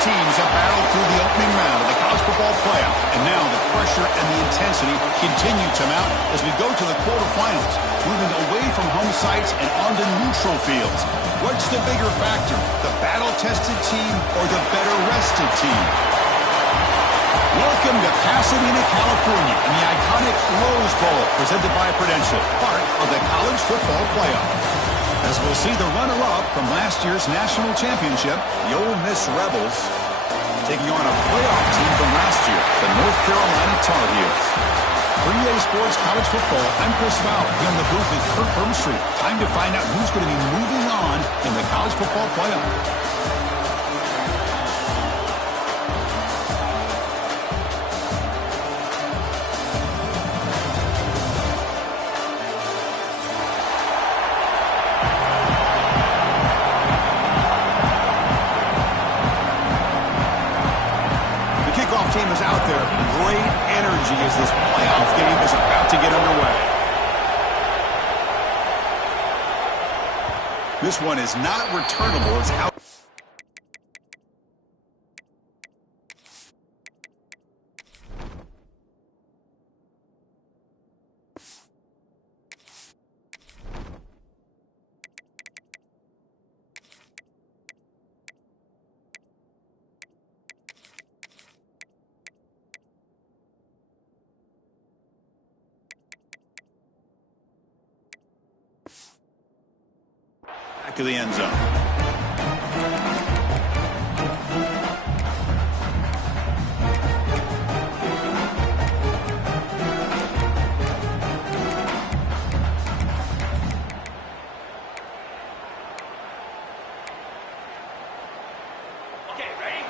teams have battled through the opening round of the college football playoff, and now the pressure and the intensity continue to mount as we go to the quarterfinals, moving away from home sites and onto neutral fields. What's the bigger factor, the battle-tested team or the better-rested team? Welcome to Pasadena, California, in the iconic Rose Bowl, presented by Prudential, part of the college football playoff. As we'll see the runner-up from last year's national championship, the Ole Miss Rebels, taking on a playoff team from last year, the North Carolina Tar Heels. For EA Sports College Football, I'm Chris Fowler, here in the booth with Kirk Herbstreit. Time to find out who's going to be moving on in the college football playoff. Team is out there. Great energy as this playoff game is about to get underway. This one is not returnable. It's out. Back to the end zone. Okay, ready?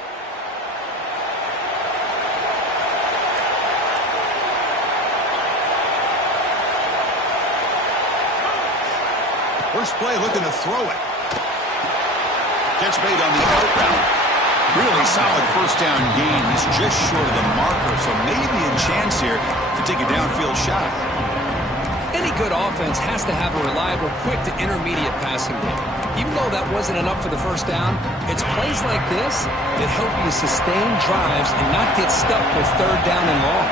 First play looking to throw it. Catch made on the out route. Really solid first down gain. He's just short of the marker, so maybe a chance here to take a downfield shot. Any good offense has to have a reliable, quick to intermediate passing game. Even though that wasn't enough for the first down, it's plays like this that help you sustain drives and not get stuck with third down and long.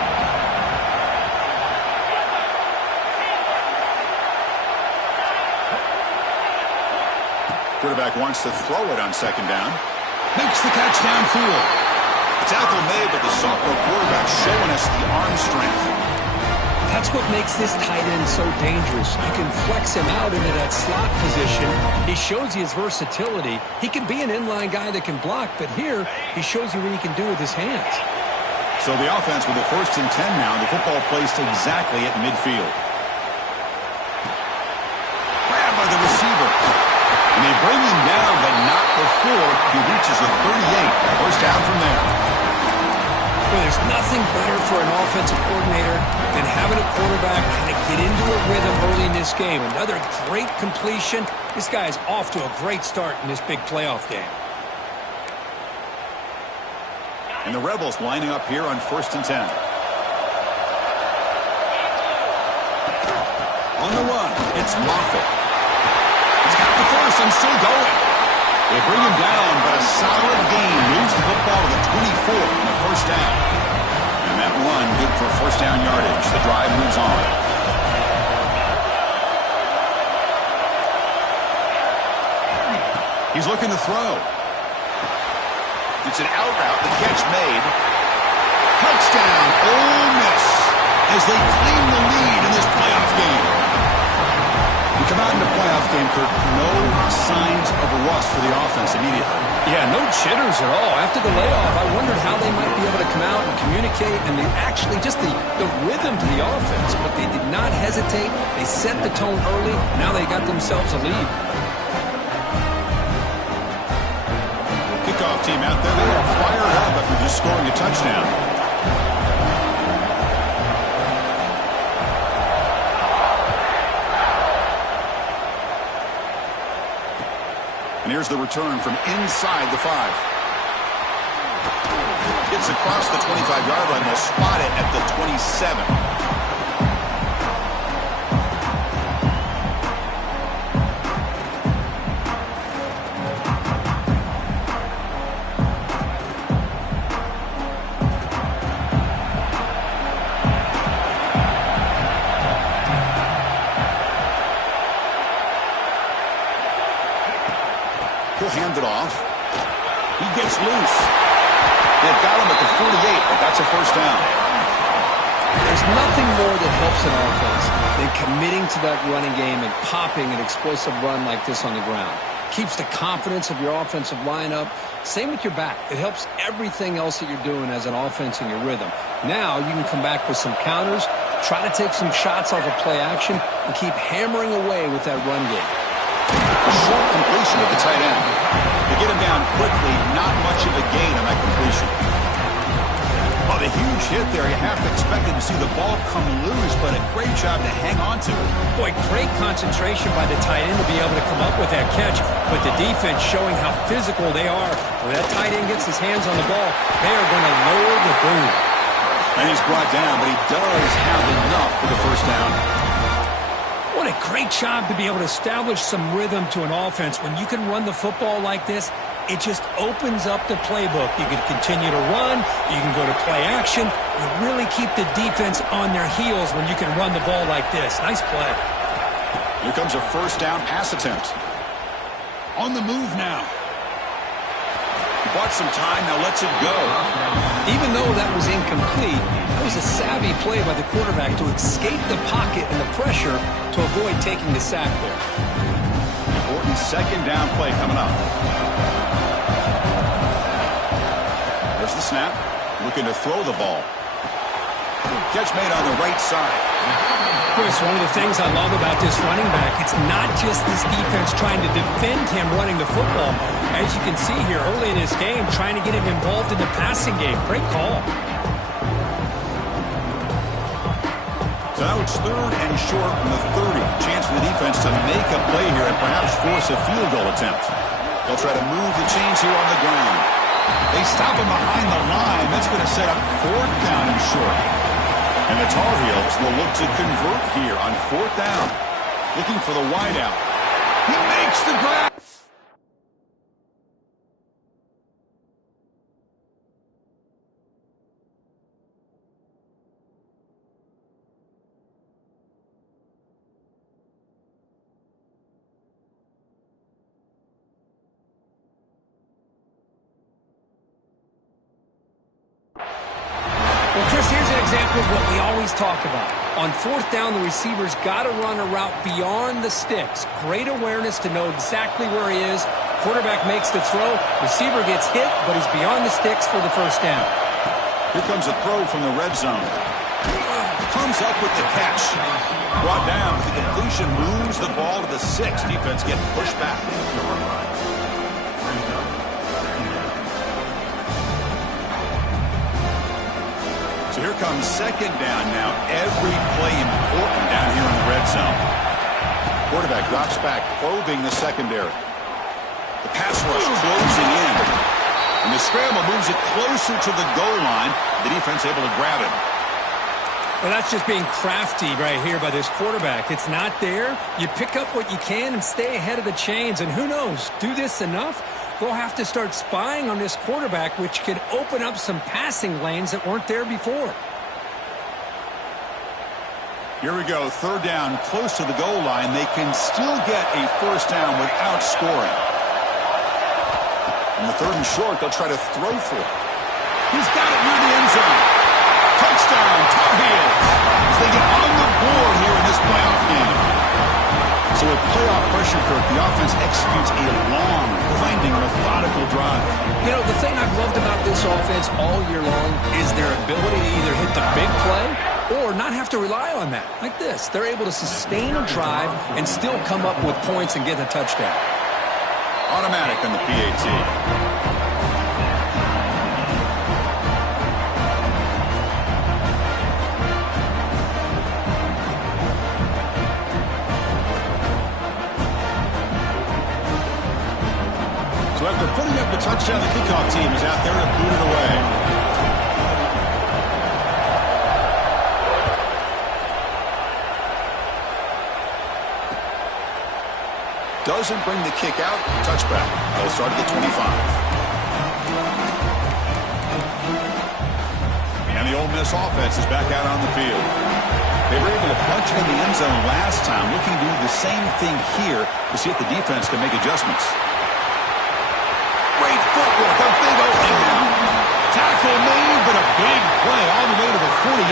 Quarterback wants to throw it on second down. Makes the catch downfield. The tackle made, but the sophomore quarterback showing us the arm strength. That's what makes this tight end so dangerous. You can flex him out into that slot position. He shows you his versatility. He can be an inline guy that can block, but here he shows you what he can do with his hands. So the offense with the 1st and 10 now. The football placed exactly at midfield. Grabbed by the receiver. And they bring him down, but not before he reaches the 38. First down from there. Well, there's nothing better for an offensive coordinator than having a quarterback kind of get into a rhythm early in this game. Another great completion. This guy is off to a great start in this big playoff game. And the Rebels lining up here on 1st and 10. On the run, it's Moffitt. He's got the first and still going. They bring him down, but a solid gain moves the football to the 24 on the first down. And that run good for first down yardage. The drive moves on. He's looking to throw. It's an out route. The catch made. Touchdown, Ole Miss, as they claim the lead in this playoff game. We come out in the playoff game, Kirk, no signs of a rust for the offense immediately. Yeah, no jitters at all. After the layoff, I wondered how they might be able to come out and communicate, and they actually just the rhythm to the offense, but they did not hesitate. They set the tone early. Now they got themselves a lead. Kickoff team out there, they are fired up after just scoring a touchdown. And here's the return from inside the 5. Gets across the 25-yard line. They'll spot it at the 27. will hand it off. He gets loose. They've got him at the 48, but that's a first down. There's nothing more that helps an offense than committing to that running game and popping an explosive run like this on the ground. Keeps the confidence of your offensive lineup. Same with your back. It helps everything else that you're doing as an offense in your rhythm. Now you can come back with some counters, try to take some shots off of play action, and keep hammering away with that run game. A short completion of the tight end. They get him down quickly, not much of a gain on that completion. Well, the huge hit there, you have to expect to see the ball come loose, but a great job to hang on to it. Boy, great concentration by the tight end to be able to come up with that catch, but the defense showing how physical they are. When that tight end gets his hands on the ball, they are going to lower the boom. And he's brought down, but he does have enough for the first down. What a great job to be able to establish some rhythm to an offense. When you can run the football like this, it just opens up the playbook. You can continue to run. You can go to play action. You really keep the defense on their heels when you can run the ball like this. Nice play. Here comes a first down pass attempt. On the move now. He bought some time, now lets it go. Even though that was incomplete, that was a savvy play by the quarterback to escape the pocket and the pressure to avoid taking the sack there. Important second down play coming up. There's the snap. Looking to throw the ball. Catch made on the right side. Chris, one of the things I love about this running back, it's not just this defense trying to defend him running the football. As you can see here early in this game, trying to get him involved in the passing game. Great call. So now it's third and short from the 30. Chance for the defense to make a play here and perhaps force a field goal attempt. They'll try to move the chains here on the ground. They stop him behind the line. That's going to set up fourth down and short. And the Tar Heels will look to convert here on fourth down. Looking for the wideout. He makes the grab. Well, Chris, here's an example of what we always talk about. On fourth down, the receiver's got to run a route beyond the sticks. Great awareness to know exactly where he is. Quarterback makes the throw. Receiver gets hit, but he's beyond the sticks for the first down. Here comes a throw from the red zone. Comes up with the catch. Brought down. The completion moves the ball to the 6. Defense getting pushed back. So here comes second down now. Every play important down here in the red zone. Quarterback drops back, probing the secondary. The pass rush closing in. And the scramble moves it closer to the goal line. The defense able to grab it. Well, that's just being crafty right here by this quarterback. It's not there. You pick up what you can and stay ahead of the chains. And who knows, do this enough, they'll have to start spying on this quarterback, which can open up some passing lanes that weren't there before. Here we go, third down, close to the goal line. They can still get a first down without scoring. In the third and short, they'll try to throw for it. He's got it near the end zone. Touchdown, Tar Heels. As they get on the board here in this playoff game. So with playoff pressure, Kirk, the offense executes a long, winding, methodical drive. You know, the thing I've loved about this offense all year long is their ability to either hit the big play or not have to rely on that. Like this, they're able to sustain a drive and still come up with points and get a touchdown. Automatic on the PAT. So after putting up the touchdown, the kickoff team is out there to boot it away. Doesn't bring the kick out. Touchback. They'll start at the 25. And the Ole Miss offense is back out on the field. They were able to punch it in the end zone last time, looking to do the same thing here to see if the defense can make adjustments. tackle made, but a big play all the way to the 48.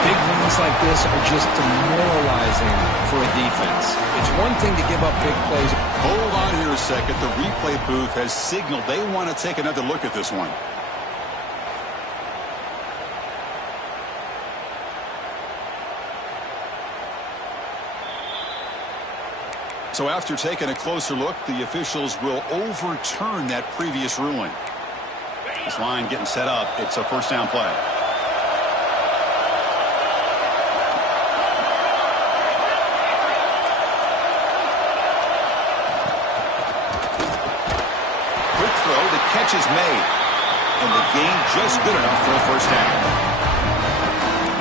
Big runs like this are just demoralizing for a defense. It's one thing to give up big plays. Hold on here a second. The replay booth has signaled they want to take another look at this one. So after taking a closer look, the officials will overturn that previous ruling. This line getting set up. It's a first down play. Quick throw. The catch is made. And the gain just good enough for a first down.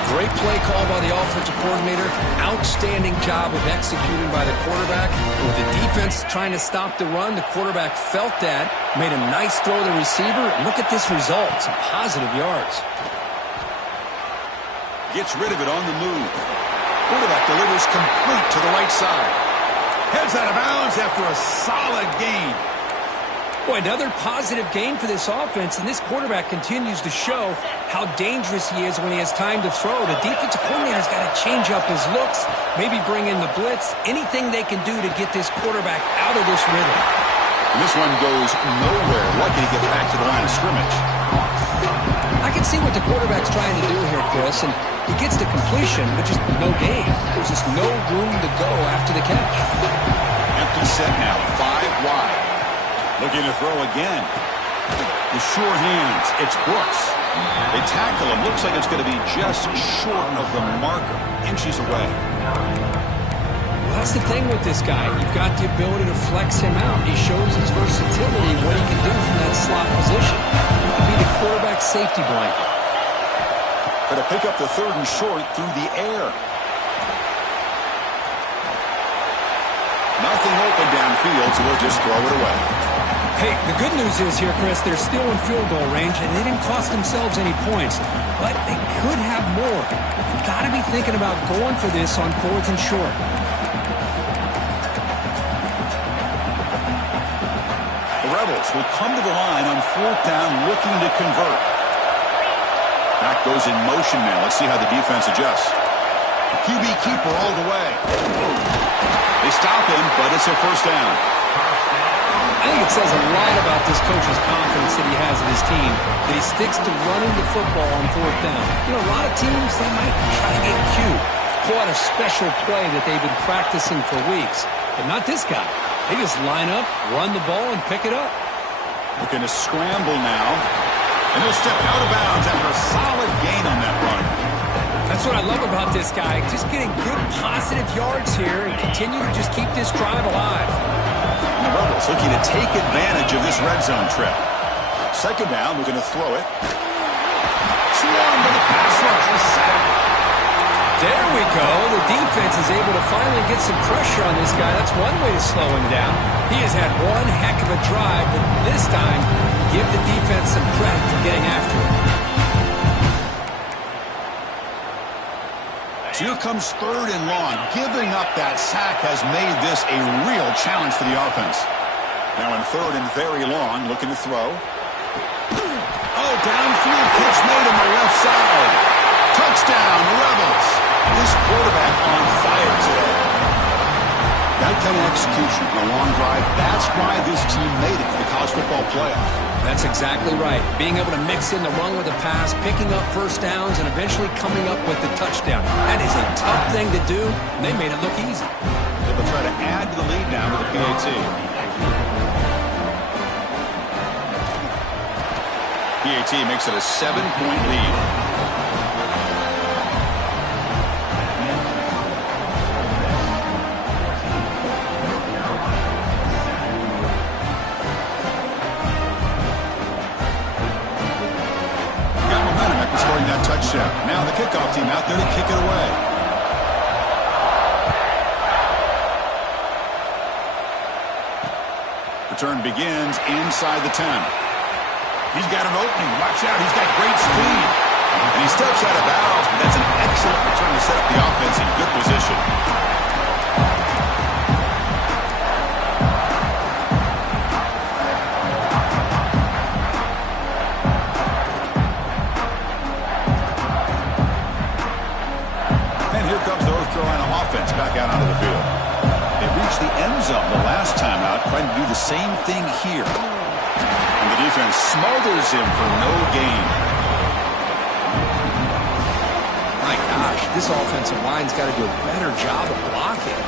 Great play call by the offensive coordinator. Outstanding job of executing by the quarterback. With the defense trying to stop the run, the quarterback felt that, made a nice throw to the receiver. Look at this result. Some positive yards. Gets rid of it on the move. Quarterback delivers complete to the right side. Heads out of bounds after a solid gain. Boy, another positive gain for this offense, and this quarterback continues to show how dangerous he is when he has time to throw. The defensive coordinator's got to change up his looks, maybe bring in the blitz, anything they can do to get this quarterback out of this rhythm. And this one goes nowhere. Lucky to get back to the line of scrimmage. I can see what the quarterback's trying to do here, Chris, and he gets the completion, but just no gain. There's just no room to go after the catch. Empty set now, 5 wide. Looking to throw again. The sure hands. It's Brooks. They tackle him. Looks like it's going to be just short of the marker. Inches away. Well, that's the thing with this guy. You've got the ability to flex him out. He shows his versatility, what he can do from that slot position. He can be the quarterback's safety blanket. Going to pick up the 3rd and short through the air. Nothing open downfield, so we'll just throw it away. Hey, the good news is here, Chris, they're still in field goal range, and they didn't cost themselves any points, but they could have more. You've got to be thinking about going for this on 4th and short. The Rebels will come to the line on 4th down, looking to convert. Back goes in motion now. Let's see how the defense adjusts. QB keeper all the way. They stop him, but it's a first down. I think it says a lot about this coach's confidence that he has in his team, that he sticks to running the football on 4th down. You know, a lot of teams, they might try to get cute, pull out a special play that they've been practicing for weeks. But not this guy. They just line up, run the ball, and pick it up. Looking to scramble now. And he'll step out of bounds after a solid gain on that run. That's what I love about this guy. Just getting good, positive yards here and continue to just keep this drive alive. And the Rebels looking to take advantage of this red zone trip. 2nd down, we're going to throw it. Swarmed by the pass rush. A sack. There we go. The defense is able to finally get some pressure on this guy. That's one way to slow him down. He has had one heck of a drive, but this time, give the defense some credit for getting after him. So here comes 3rd and long. Giving up that sack has made this a real challenge for the offense. Now in 3rd and very long, looking to throw. Oh, downfield catch made on the left side. Touchdown, Rebels. This quarterback on fire today. That kind of execution on a long drive, that's why this team made it in the college football playoff. That's exactly right. Being able to mix in the run with the pass, picking up first downs, and eventually coming up with the touchdown. That is a tough thing to do, and they made it look easy. They'll try to add to the lead now with the PAT. PAT makes it a 7-point lead. That touchdown. Now the kickoff team out there to kick it away. Return begins inside the 10. He's got an opening. Watch out. He's got great speed. And he steps out of bounds, but that's an excellent return to set up the offense in good position. Here comes North Carolina offense back out onto the field. They reached the end zone the last time out, trying to do the same thing here. And the defense smothers him for no gain. My gosh, this offensive line's got to do a better job of blocking.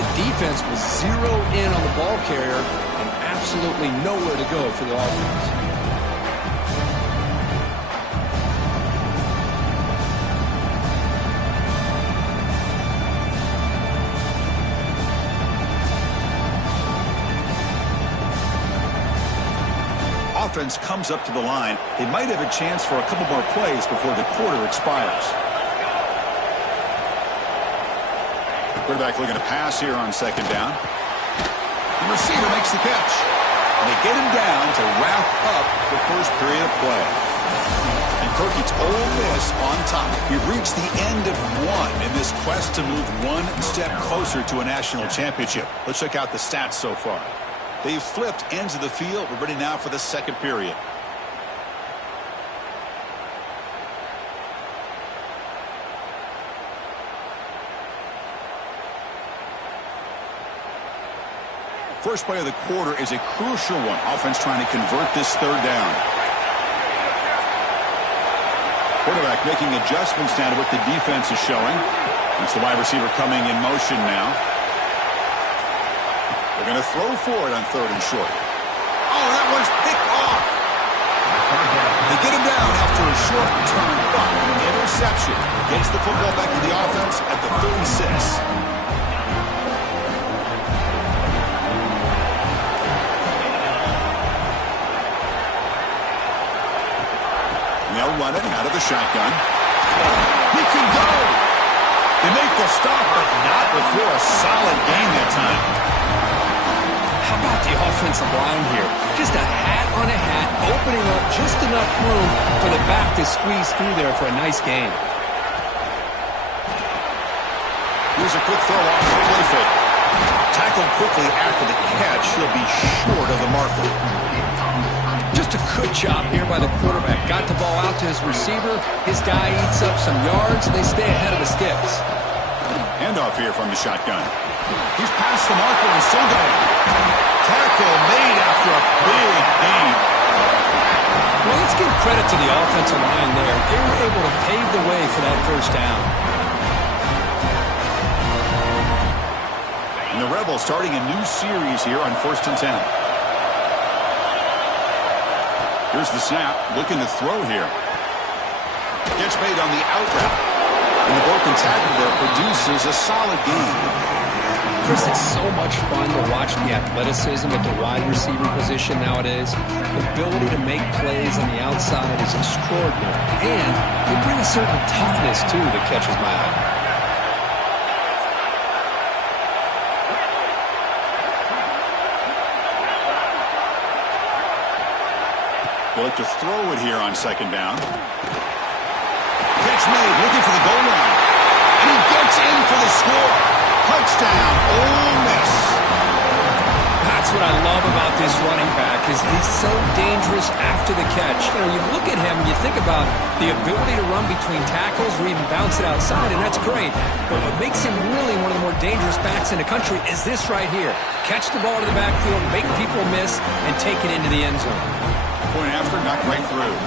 The defense was zeroed in on the ball carrier and absolutely nowhere to go for the offense. Offense comes up to the line. They might have a chance for a couple more plays before the quarter expires. Quarterback looking to pass here on second down. The receiver makes the catch. And they get him down to wrap up the first period of play. And Kirk, it's Ole Miss on top. We've reached the end of one in this quest to move one step closer to a national championship. Let's check out the stats so far. They've flipped ends of the field. We're ready now for the second period. First play of the quarter is a crucial one. Offense trying to convert this third down. Quarterback making adjustments down to what the defense is showing. It's the wide receiver coming in motion now. They're going to throw for it on third and short. Oh, that one's picked off. They get him down after a short return, but an interception gets the football back to the offense at the 36. They'll run it out of the shotgun. He can go. They make the stop, but not before a solid gain that time. How about the offensive line here? Just a hat on a hat, opening up just enough room for the back to squeeze through there for a nice gain. Here's a quick throw off the play fake. Tackled quickly after the catch. He'll be short of the marker. Just a good job here by the quarterback. Got the ball out to his receiver. His guy eats up some yards. They stay ahead of the sticks. Handoff here from the shotgun. He's past the marker and still going. Tackle made after a big gain. Well, let's give credit to the offensive line there. They were able to pave the way for that first down. And the Rebels starting a new series here on 1st and 10. Here's the snap. Looking to throw here. Catch made on the out route. And the broken tackle there produces a solid gain. Chris, it's so much fun to watch the athleticism at the wide receiver position nowadays. The ability to make plays on the outside is extraordinary. And they bring a certain toughness, too, that catches my eye. They look to throw it here on second down. Catch made, looking for the goal line. And he gets in for the score. Touchdown, Ole Miss. That's what I love about this running back is he's so dangerous after the catch. You know, you look at him and you think about the ability to run between tackles or even bounce it outside, and that's great. But what makes him really one of the more dangerous backs in the country is this right here. Catch the ball to the backfield, make people miss, and take it into the end zone. Point after, knocked right through.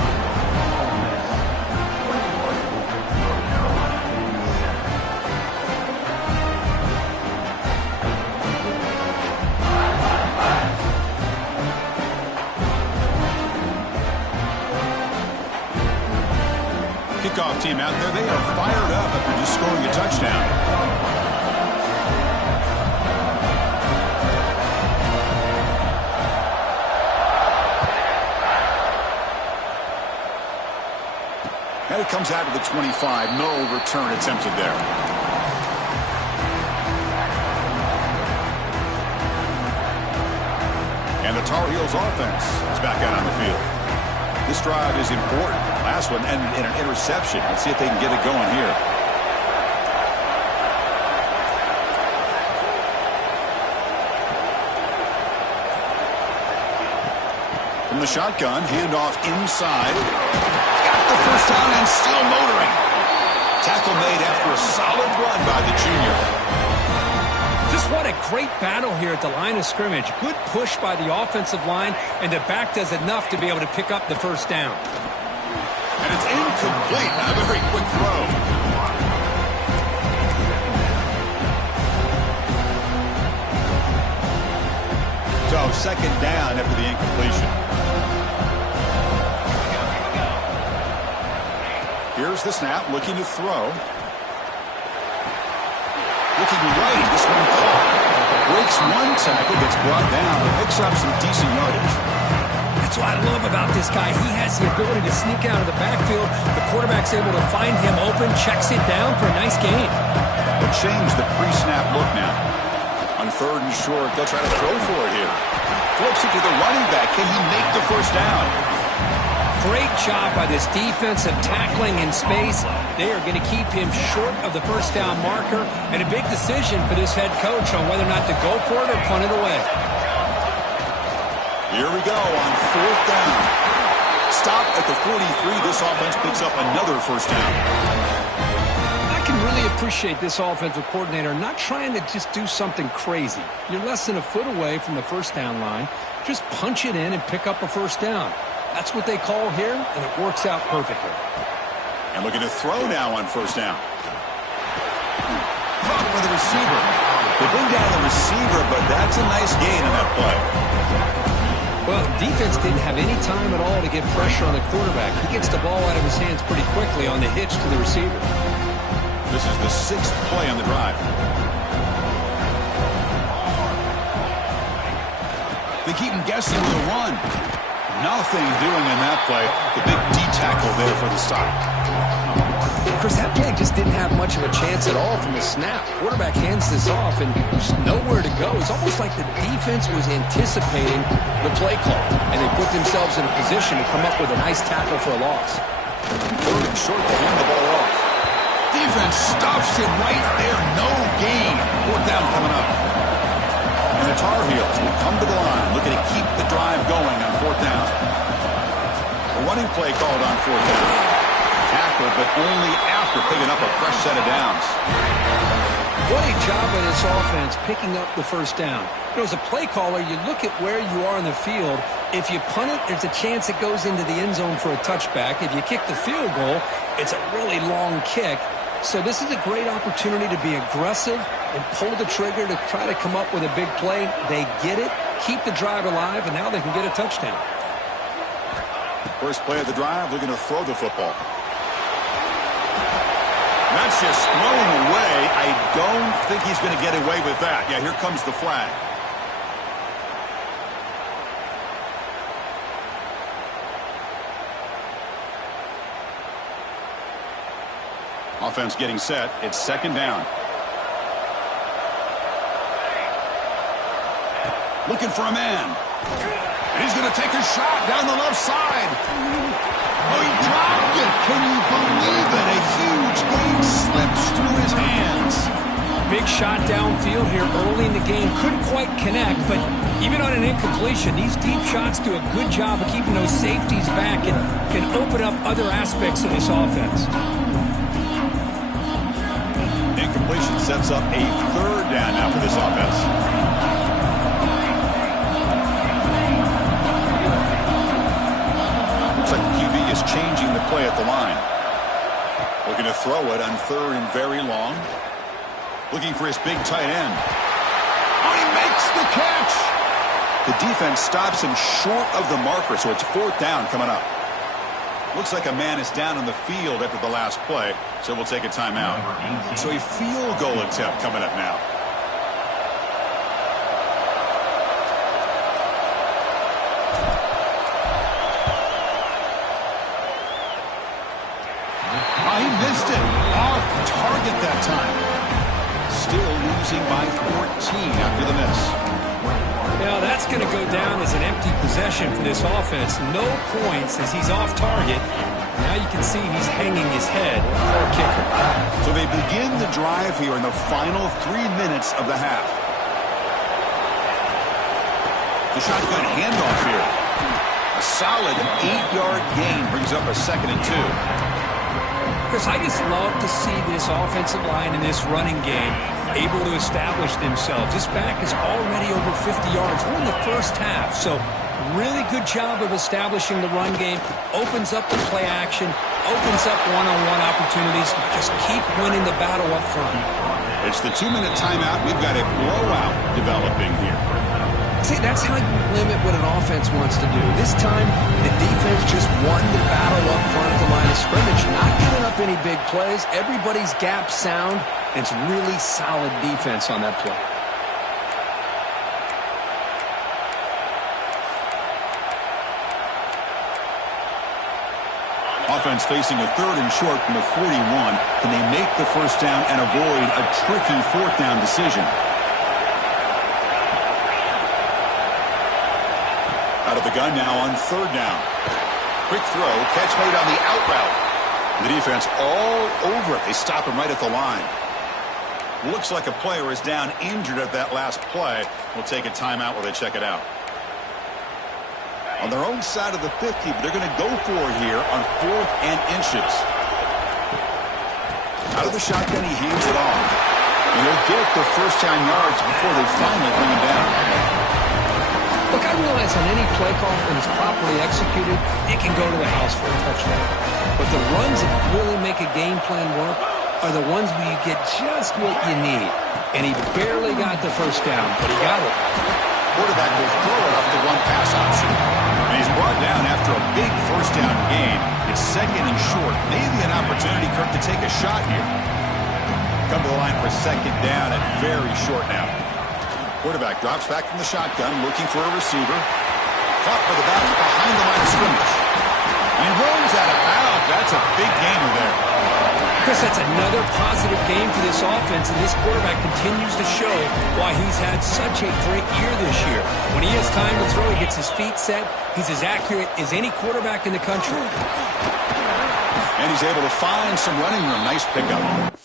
Kickoff team out there, they are fired up after just scoring a touchdown. And it comes out to the 25. No return attempted there. And the Tar Heels offense is back out on the field. This drive is important. Last one ended in an interception. Let's see if they can get it going here. From the shotgun, handoff inside. Got the first down and still motoring. Tackle made after a Solid run by the junior. Just what a great battle here at the line of scrimmage. Good push by the offensive line, and the back does enough to be able to pick up the first down. And it's incomplete. A very quick throw. So second down after the incompletion. Here's the snap, looking to throw. Looking right, this one caught. Breaks one tackle, gets brought down, picks up some decent yardage. That's what I love about this guy. He has the ability to sneak out of the backfield. The quarterback's able to find him open, checks it down for a nice gain. They'll change the pre-snap look now. On third and short, they'll try to throw for it here. Flips it to the running back. Can he make the first down? Great job by this defensive tackling in space. They are going to keep him short of the first down marker, and a big decision for this head coach on whether or not to go for it or punt it away. Here we go on fourth down. Stop at the 43. This offense picks up another first down. I can really appreciate this offensive coordinator not trying to just do something crazy. You're less than a foot away from the first down line. Just punch it in and pick up a first down. That's what they call here, and it works out perfectly. And looking to throw now on first down. Caught with the receiver. They bring down the receiver, but that's a nice gain on that play. Well, defense didn't have any time at all to get pressure on the quarterback. He gets the ball out of his hands pretty quickly on the hitch to the receiver. This is the sixth play on the drive. They keep him guessing with a run. Nothing doing in that play. The big D tackle there for the stop. Chris, that play just didn't have much of a chance at all from the snap. Quarterback hands this off, and there's nowhere to go. It's almost like the defense was anticipating the play call, and they put themselves in a position to come up with a nice tackle for a loss. Third and short to hand the ball off. Defense stuffs it right there. No gain. Fourth down coming up. And the Tar Heels will come to the line, looking to keep the drive going on fourth down. A running play called on fourth down. Tackle, but only after picking up a fresh set of downs. What a job by this offense picking up the first down. You know, as a play caller, you look at where you are in the field. If you punt it, there's a chance it goes into the end zone for a touchback. If you kick the field goal, it's a really long kick. So this is a great opportunity to be aggressive and pull the trigger to try to come up with a big play. They get it, keep the drive alive, and now they can get a touchdown. First play of the drive, looking to throw the football. That's just thrown away. I don't think he's going to get away with that. Yeah, here comes the flag. Offense getting set. It's second down. Looking for a man. And he's going to take a shot down the left side. Oh, he dropped it. Can you believe it? A huge gain slips through his hands. Big shot downfield here early in the game. Couldn't quite connect, but even on an incompletion, these deep shots do a good job of keeping those safeties back and can open up other aspects of this offense. Incompletion sets up a third down now for this offense. Looks like the QB is changing the play at the line. Looking to throw it on third and very long. Looking for his big tight end. Oh, he makes the catch! The defense stops him short of the marker, so it's fourth down coming up. Looks like a man is down on the field after the last play, so we'll take a timeout. So a field goal attempt coming up now. Oh, he missed it. Off target that time. Still losing by 14 after the miss. Now that's going to go down as an empty possession for this offense. No points as he's off target. Now you can see he's hanging his head for a kicker. So they begin the drive here in the final 3 minutes of the half. The shotgun handoff here. A solid 8-yard gain brings up a 2nd and 2. Chris, I just love to see this offensive line and this running game able to establish themselves. This back is already over 50 yards. We're in the first half, so really good job of establishing the run game. Opens up the play action, opens up one-on-one opportunities. Just keep winning the battle up front. It's the 2-minute timeout. We've got a blowout developing here. See, that's how you limit what an offense wants to do. This time, the defense just won the battle up front at the line of scrimmage, not giving up any big plays. Everybody's gap sound. It's really solid defense on that play. Offense facing a 3rd and short from the 41. Can they make the first down and avoid a tricky 4th down decision? Out of the gun now on 3rd down. Quick throw, catch made on the out route. The defense all over it. They stop him right at the line. Looks like a player is down injured at that last play. We'll take a timeout while they check it out. On their own side of the 50, but they're going to go for it here on 4th and inches. Out of the shotgun, he hands it off. And he'll get the first down yards before they finally bring him down. Look, I realize on any play call, when it's properly executed, it can go to the house for a touchdown. But the runs that really make a game plan work are the ones where you get just what you need. And he barely got the first down, but he got it. Quarterback will throw it off the one-pass option. And he's brought down after a big first down gain. It's 2nd and short. Maybe an opportunity, Kirk, to take a shot here. Come to the line for 2nd down and very short now. Quarterback drops back from the shotgun, looking for a receiver. Caught by the back behind the line of scrimmage. And he rolls out of bounds. That's a big gainer there. Chris, that's another positive game for this offense, and this quarterback continues to show why he's had such a great year this year. When he has time to throw, he gets his feet set. He's as accurate as any quarterback in the country. And he's able to find some running room. Nice pickup.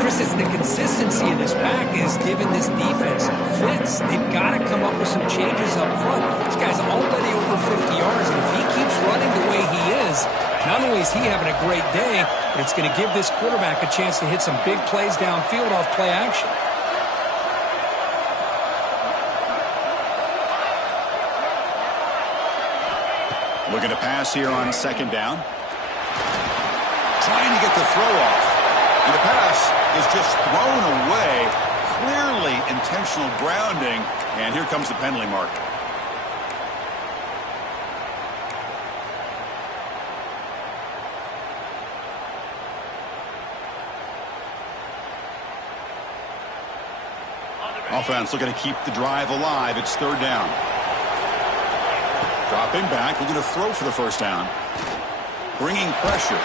Chris, it's the consistency of this back is giving this defense fits. They've got to come up with some changes up front. This guy's already over 50 yards, and if he keeps running the way he is, not only is he having a great day, but it's going to give this quarterback a chance to hit some big plays downfield off play action. Looking to pass here on 2nd down. Trying to get the throw off. And the pass is just thrown away. Clearly intentional grounding. And here comes the penalty mark. Offense looking to keep the drive alive. It's 3rd down. Dropping back, looking to throw for the first down. Bringing pressure.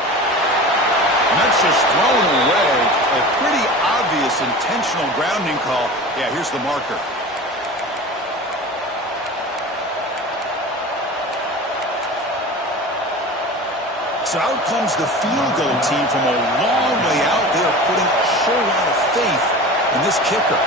And that's just thrown away. A pretty obvious intentional grounding call. Yeah, here's the marker. So out comes the field goal team from a long way out. They are putting a whole lot of faith in this kicker.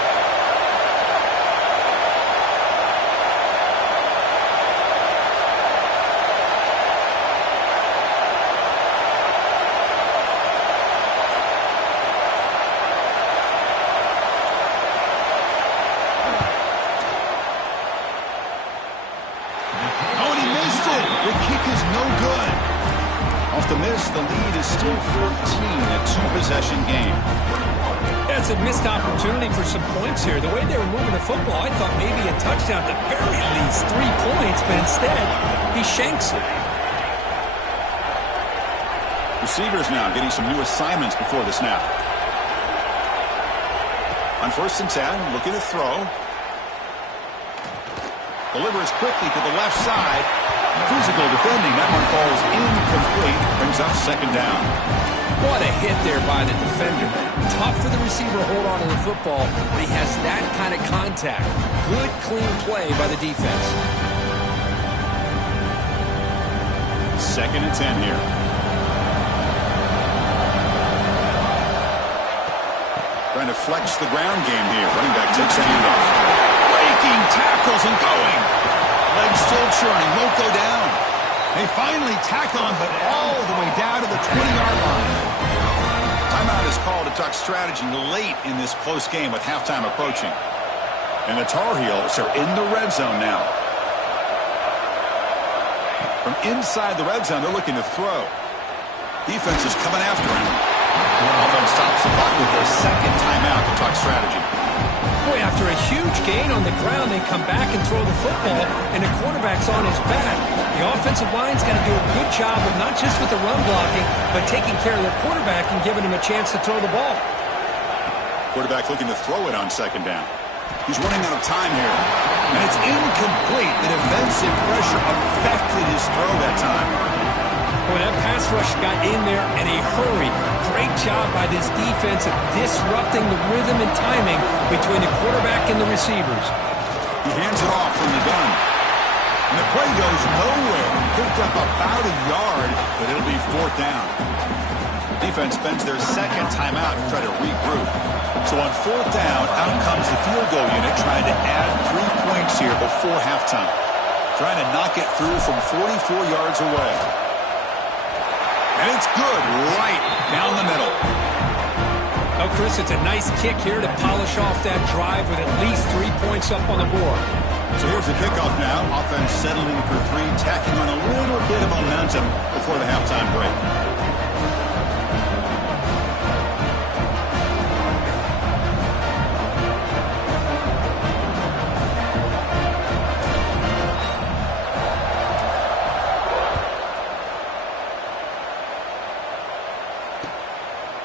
The miss, the lead is still 14, a 2-possession game. That's a missed opportunity for some points here. The way they were moving the football, I thought maybe a touchdown, at the very least 3 points, but instead, he shanks it. Receivers now getting some new assignments before the snap. On 1st and 10, looking to throw. Delivers quickly to the left side. Physical defending. That one falls incomplete. Brings up 2nd down. What a hit there by the defender. Tough for the receiver to hold on to the football when he has that kind of contact. Good, clean play by the defense. 2nd and 10 here. Trying to flex the ground game here. Running back takes the handoff. Breaking tackles and going. Legs still churning. Won't go down. They finally tackle him, but all the way down to the 20-yard line. Timeout is called to talk strategy late in this close game with halftime approaching. And the Tar Heels are in the red zone now. From inside the red zone, they're looking to throw. Defense is coming after him. Offense stops the clock with their 2nd timeout to talk strategy. Boy, after a huge gain on the ground, they come back and throw the football, and the quarterback's on his back. The offensive line's got to do a good job of not just with the run blocking, but taking care of their quarterback and giving him a chance to throw the ball. Quarterback looking to throw it on 2nd down. He's running out of time here. And it's incomplete. The defensive pressure affected his throw that time. Boy, that pass rush got in there in a hurry. Great job by this defense of disrupting the rhythm and timing between the quarterback and the receivers. He hands it off from the gun. And the play goes nowhere. Picked up about a yard, but it'll be 4th down. Defense spends their 2nd timeout to try to regroup. So on 4th down, out comes the field goal unit trying to add 3 points here before halftime. Trying to knock it through from 44 yards away. And it's good right down the middle. Oh, Chris, it's a nice kick here to polish off that drive with at least 3 points up on the board. So here's the kickoff now. Offense settling for 3, tacking on a little bit of momentum before the halftime break.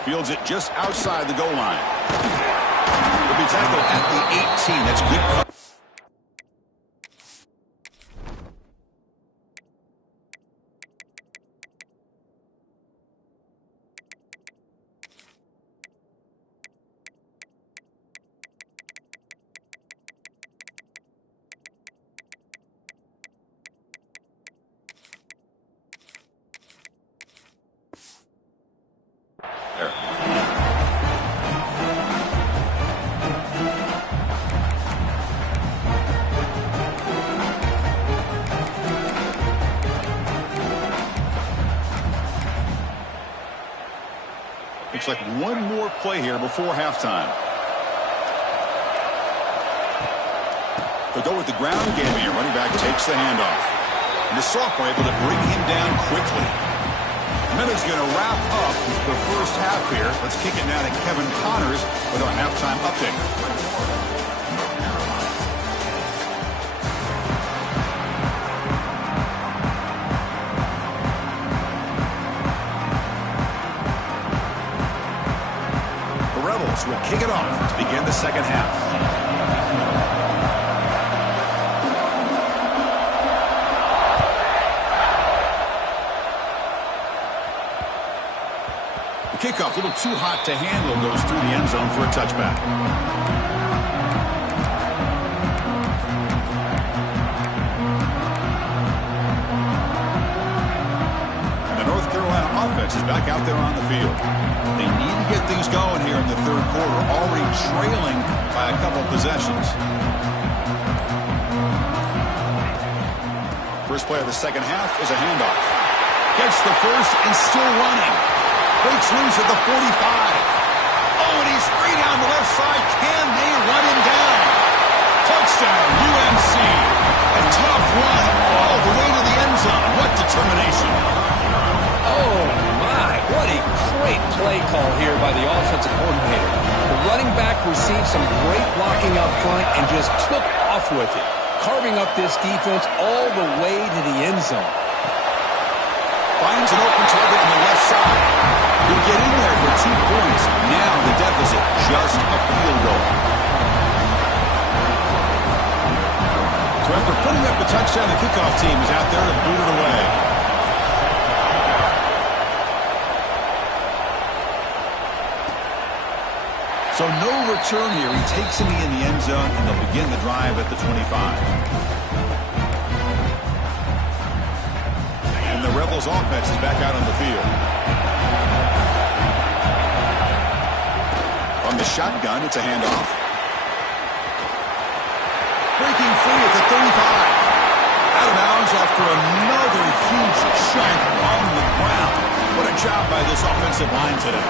Fields it just outside the goal line. Will be tackled at the 18. That's good. Looks like one more play here before halftime. They'll go with the ground game here. Running back takes the handoff. And the sophomore able to bring him down quickly. Minutes going to wrap up the first half here. Let's kick it now to Kevin Connors with our halftime update. Will kick it off to begin the second half. The kickoff, a little too hot to handle, goes through the end zone for a touchback. And the North Carolina offense is back out there on the field. They need to get things going here in the third quarter, already trailing by a couple possessions. First play of the second half is a handoff. Gets the first and still running. Breaks loose at the 45. Oh, and he's free down the left side. Can they run him down? Touchdown, UNC. A tough run all the way to the end zone. What determination. Oh, my. What a great play call here by the offensive coordinator. The running back received some great blocking up front and just took off with it, carving up this defense all the way to the end zone. Finds an open target on the left side. He'll get in there for 2 points. Now the deficit, just a field goal. So after putting up a touchdown, the kickoff team is out there to boot it away. So no return here. He takes him in the end zone, and they'll begin the drive at the 25. And the Rebels offense is back out on the field. From the shotgun, it's a handoff. Breaking free at the 35. Out of bounds after another huge chunk on the ground. What a job by this offensive line today.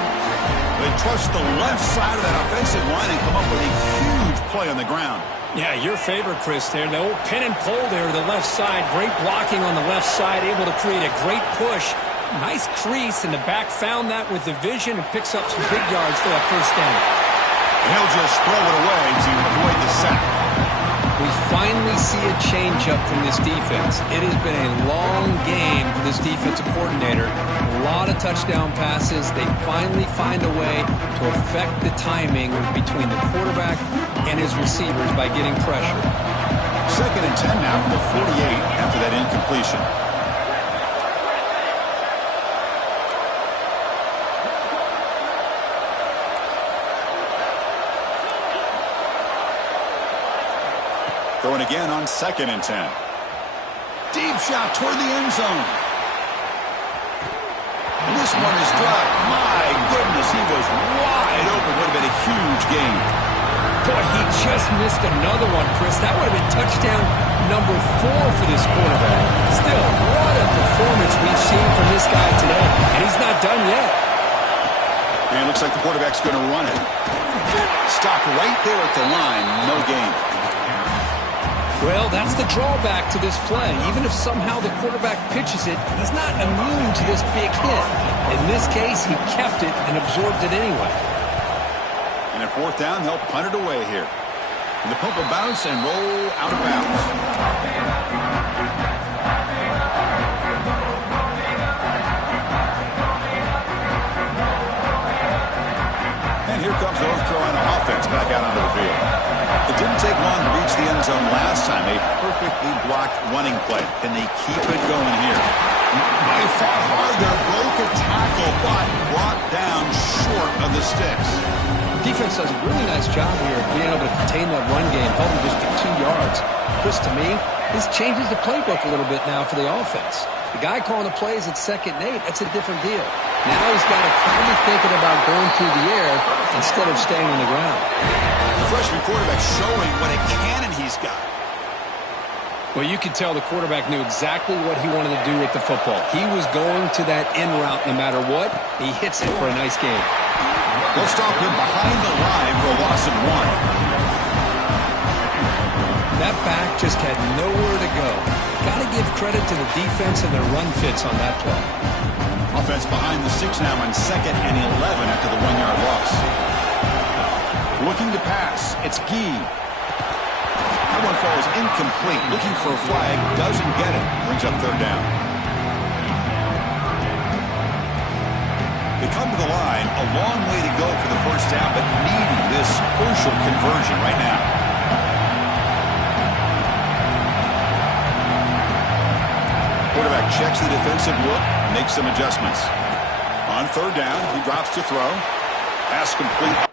They trust the left side of that offensive line and come up with a huge play on the ground. Yeah, your favorite, Chris, there. The old pin and pull there to the left side. Great blocking on the left side, able to create a great push. Nice crease, and the back found that with the vision and picks up some big yards for that first down. And he'll just throw it away to avoid the sack. We finally see a change-up from this defense. It has been a long game for this defensive coordinator. A lot of touchdown passes. They finally find a way to affect the timing between the quarterback and his receivers by getting pressure. 2nd and 10 now from the 48 after that incompletion. Throwing again on 2nd and 10. Deep shot toward the end zone. And this one is dropped. My goodness, he was wide open. Would have been a huge gain. Boy, he just missed another one, Chris. That would have been touchdown number 4 for this quarterback. Still, what a performance we've seen from this guy today. And he's not done yet. And it looks like the quarterback's going to run it. Stopped right there at the line. No gain. Well, that's the drawback to this play. Even if somehow the quarterback pitches it, he's not immune to this big hit. In this case, he kept it and absorbed it anyway. And at 4th down, they'll punt it away here. And the pump will bounce and roll out of bounds. And here comes North Carolina offense back out onto the field. It didn't take long to reach the end zone last time. A perfectly blocked running play. Can they keep it going here? They fought hard there, broke a tackle, but brought down short of the sticks. Defense does a really nice job here of being able to contain that run game, held him just to 2 yards. Chris, to me, this changes the playbook a little bit now for the offense. The guy calling the plays at 2nd and 8, that's a different deal. Now he's got to probably thinking about going through the air instead of staying on the ground. The freshman quarterback showing what a cannon he's got. Well, you could tell the quarterback knew exactly what he wanted to do with the football. He was going to that in route no matter what. He hits it for a nice game. They'll stop him behind the line for a loss of 1. That back just had nowhere to go. Got to give credit to the defense and their run fits on that play. Offense behind the 6 now on 2nd and 11 after the 1-yard loss. Looking to pass. It's Gee. That one falls incomplete. Looking for a flag. Doesn't get it. Brings up 3rd down. They come to the line. A long way to go for the first down, but needing this crucial conversion right now. Quarterback checks the defensive look, makes some adjustments. On 3rd down, he drops to throw. Pass complete.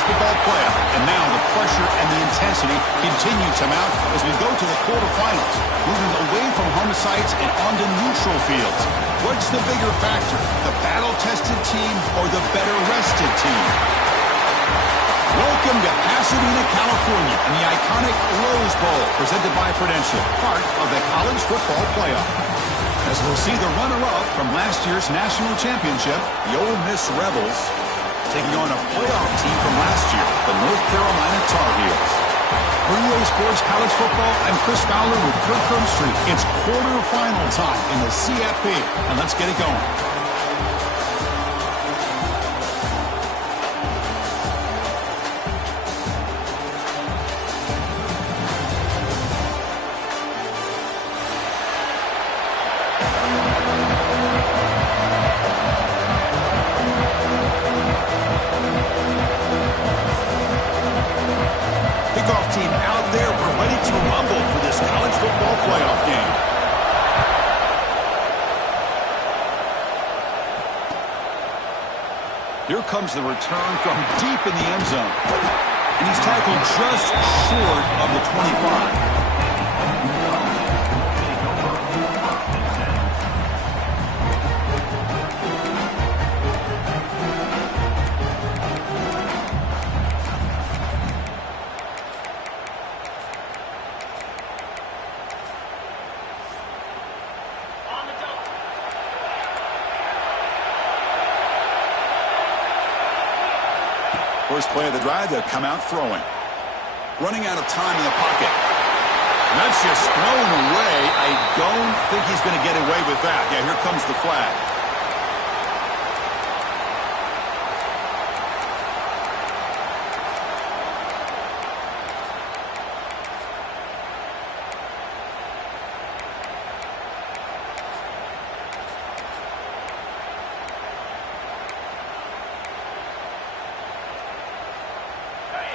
college football playoff. And now the pressure and the intensity continue to mount as we go to the quarterfinals, moving away from home sites and onto neutral fields. What's the bigger factor, the battle-tested team or the better-rested team? Welcome to Pasadena, California, and the iconic Rose Bowl, presented by Prudential, part of the college football playoff. As we'll see the runner-up from last year's national championship, the Ole Miss Rebels, taking on a playoff team from last year, the North Carolina Tar Heels. For EA Sports College Football, I'm Chris Fowler with Kirk Herbstreit. It's quarterfinal time in the CFP, and let's get it going. Kickoff team out there. We're ready to rumble for this college football playoff game. Here comes the return from deep in the end zone. And he's tackled just short of the 25. First play of the drive, they'll come out throwing. Running out of time in the pocket. And that's just thrown away. I don't think he's going to get away with that. Yeah, here comes the flag.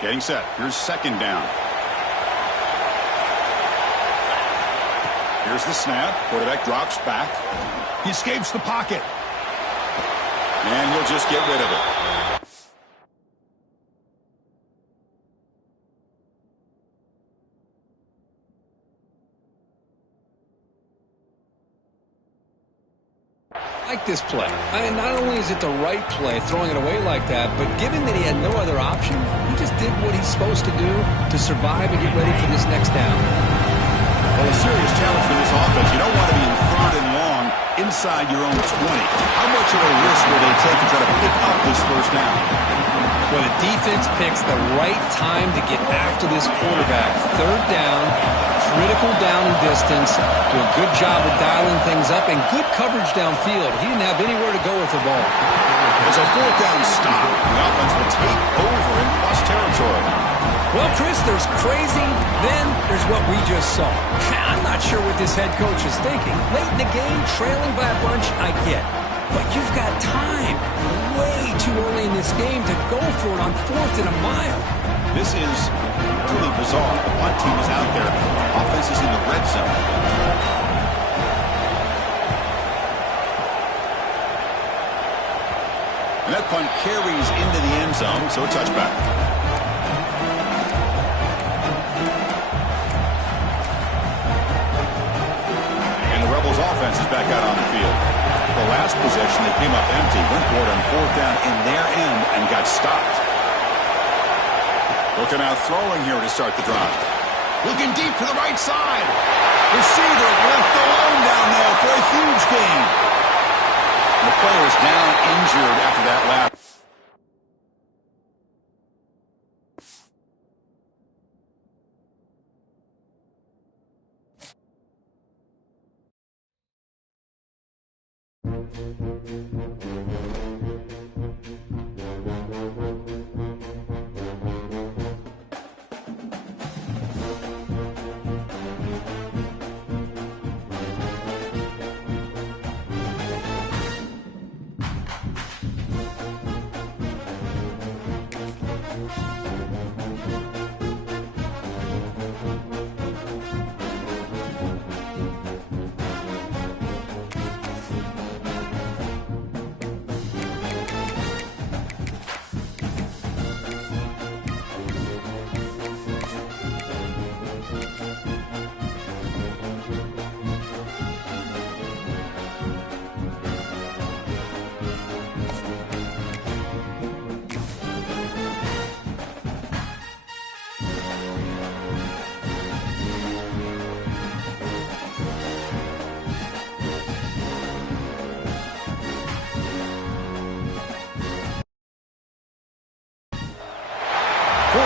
Getting set. Here's second down. Here's the snap. Quarterback drops back. He escapes the pocket. And he'll just get rid of it. I like this play. Not only is it the right play, throwing it away like that, but given that he had no other option, he just did what he's supposed to do to survive and get ready for this next down. Well, a serious challenge for this offense. You don't want to be in third and long inside your own 20. How much of a risk will they take to try to pick up this first down? Well, the defense picks the right time to get after this quarterback. Third down, critical down and distance, do a good job of dialing things up, and good coverage downfield. He didn't have anywhere to go with the ball. There's a fourth down stop. The offense will take over in plus territory. Well, Chris, there's crazy, then there's what we just saw. I'm not sure what this head coach is thinking. Late in the game, trailing by a bunch, I get. But you've got time, way too early in this game, to go for it on 4th and a mile. This is truly bizarre. The punt team is out there. Offense is in the red zone. And that punt carries into the end zone, so a touchback. And the Rebels offense is back out on the field. The last possession, they came up empty, went for it on 4th down in their end and got stopped. Looking out throwing here to start the drive. Looking deep to the right side. Receiver left alone down there for a huge gain. The player is down injured after that last.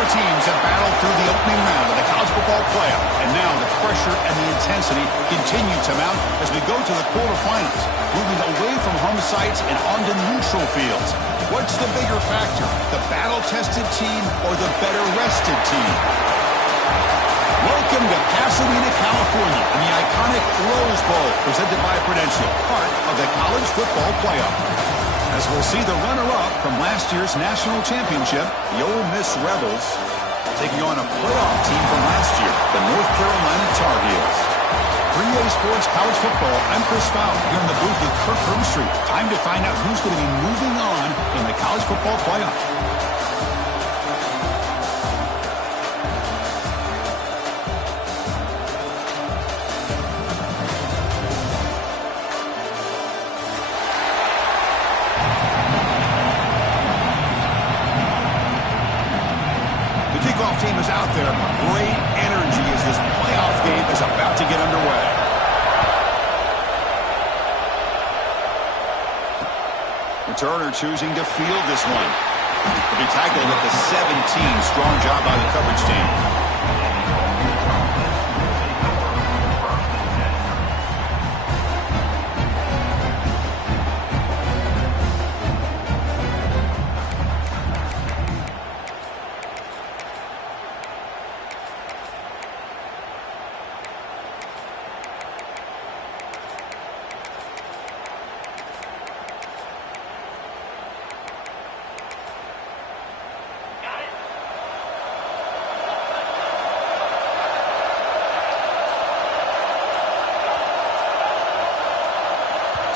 teams have battled through the opening round of the college football playoff, and now the pressure and the intensity continue to mount as we go to the quarterfinals, moving away from home sites and onto neutral fields. What's the bigger factor, the battle-tested team or the better-rested team? Welcome to Pasadena, California, in the iconic Rose Bowl, presented by Prudential, part of the college football playoff. As we'll see the runner-up from last year's national championship, the Ole Miss Rebels, taking on a playoff team from last year, the North Carolina Tar Heels. 3A Sports College Football, I'm Chris Fowler, here in the booth with Kirk Herbstreit. Time to find out who's going to be moving on in the college football playoff. Team is out there. Great energy as this playoff game is about to get underway. Returner choosing to field this one. He'll be tackled at the 17. Strong job by the coverage team.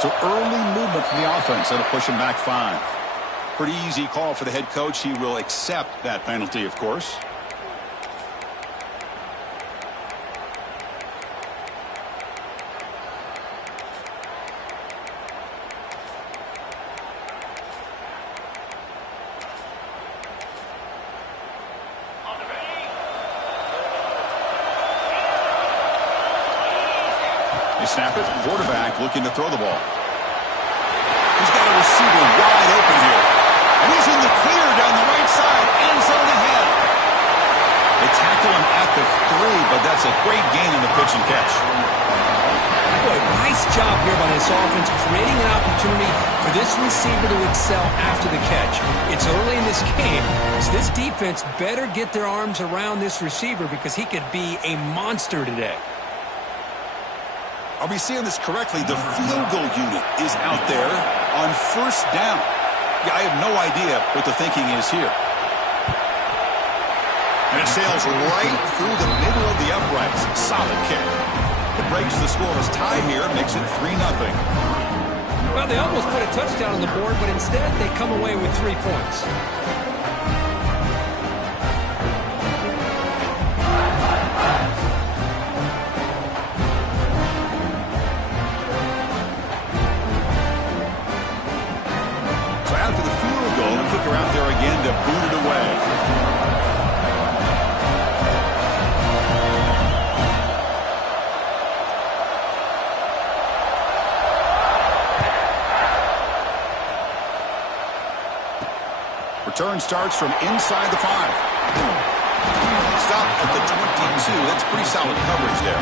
So early movement from the offense. That'll push him back 5. Pretty easy call for the head coach. He will accept that penalty, of course. They snap it. Quarterback looking to throw the ball. He's got a receiver wide open here. And he's in the clear down the right side. End zone ahead. They tackle him at the 3, but that's a great gain on the pitch and catch. Boy, nice job here by this offense, creating an opportunity for this receiver to excel after the catch. It's early in this game, so this defense better get their arms around this receiver because he could be a monster today. Are we seeing this correctly? The field goal unit is out there on first down. Yeah, I have no idea what the thinking is here. And it sails right through the middle of the uprights. Solid kick. It breaks the scoreless tie here, makes it 3-0. Well, they almost put a touchdown on the board, but instead they come away with 3 points. Out there again to boot it away. Return starts from inside the 5. Stop at the 22. That's pretty solid coverage there.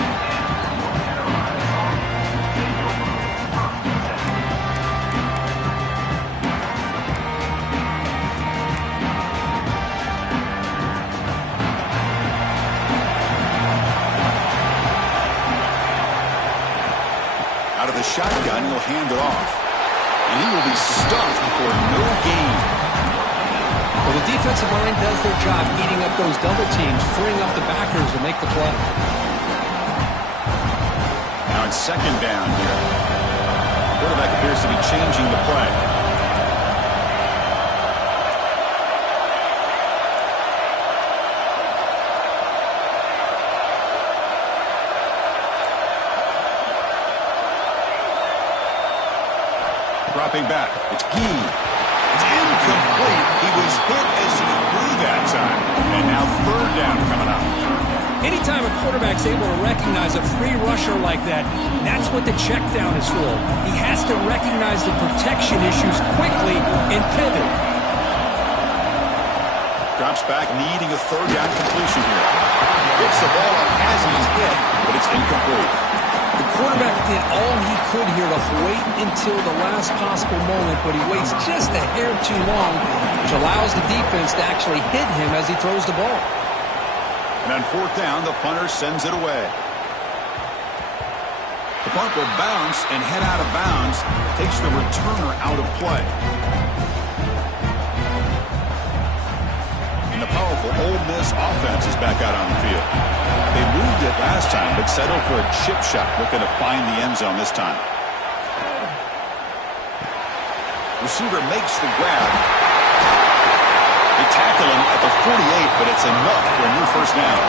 Shotgun, he'll hand it off. And he will be stuffed for no gain. Well, the defensive line does their job eating up those double teams, freeing up the backers to make the play. Now it's second down here. Quarterback appears to be changing the play. Dropping back. It's Gee. It's incomplete. He was hit as he threw that time. And now third down coming up. Anytime a quarterback's able to recognize a free rusher like that, that's what the check down is for. He has to recognize the protection issues quickly and pivot. Drops back, needing a third down completion here. Gets the ball up as he's hit, but it's incomplete. The quarterback did all he could here to wait until the last possible moment, but he waits just a hair too long, which allows the defense to actually hit him as he throws the ball. And on fourth down, the punter sends it away. The punt will bounce and head out of bounds, takes the returner out of play. And the powerful Ole Miss offense is back out on the field. They moved it last time, but settled for a chip shot, looking to find the end zone this time. Receiver makes the grab. They tackle him at the 48, but it's enough for a new first down.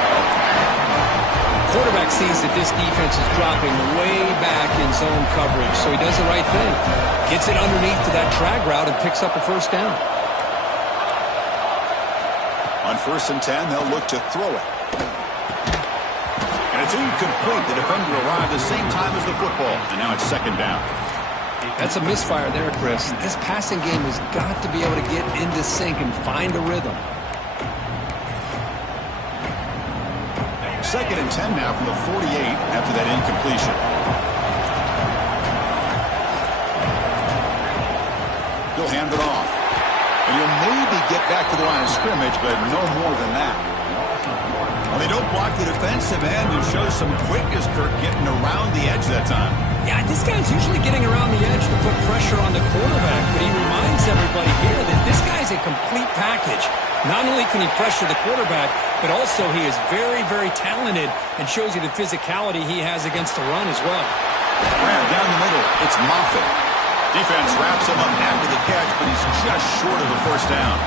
Quarterback sees that this defense is dropping way back in zone coverage, so he does the right thing. Gets it underneath to that drag route and picks up a first down. On 1st and 10, they'll look to throw it. And it's incomplete. The defender arrived the same time as the football, and now it's 2nd down. That's a misfire there, Chris. This passing game has got to be able to get into sync and find a rhythm. 2nd and 10 now from the 48 after that incompletion. He'll hand it off. And he'll maybe get back to the line of scrimmage, but no more than that. Well, they don't block the defensive end and show some quickness, Kirk, getting around the edge that time. Yeah, this guy's usually getting around the edge to put pressure on the quarterback, but he reminds everybody here that this guy's a complete package. Not only can he pressure the quarterback, but also he is very, very talented and shows you the physicality he has against the run as well. Grab down the middle. It's Moffitt. Defense wraps him up after the catch, but he's just short of a first down.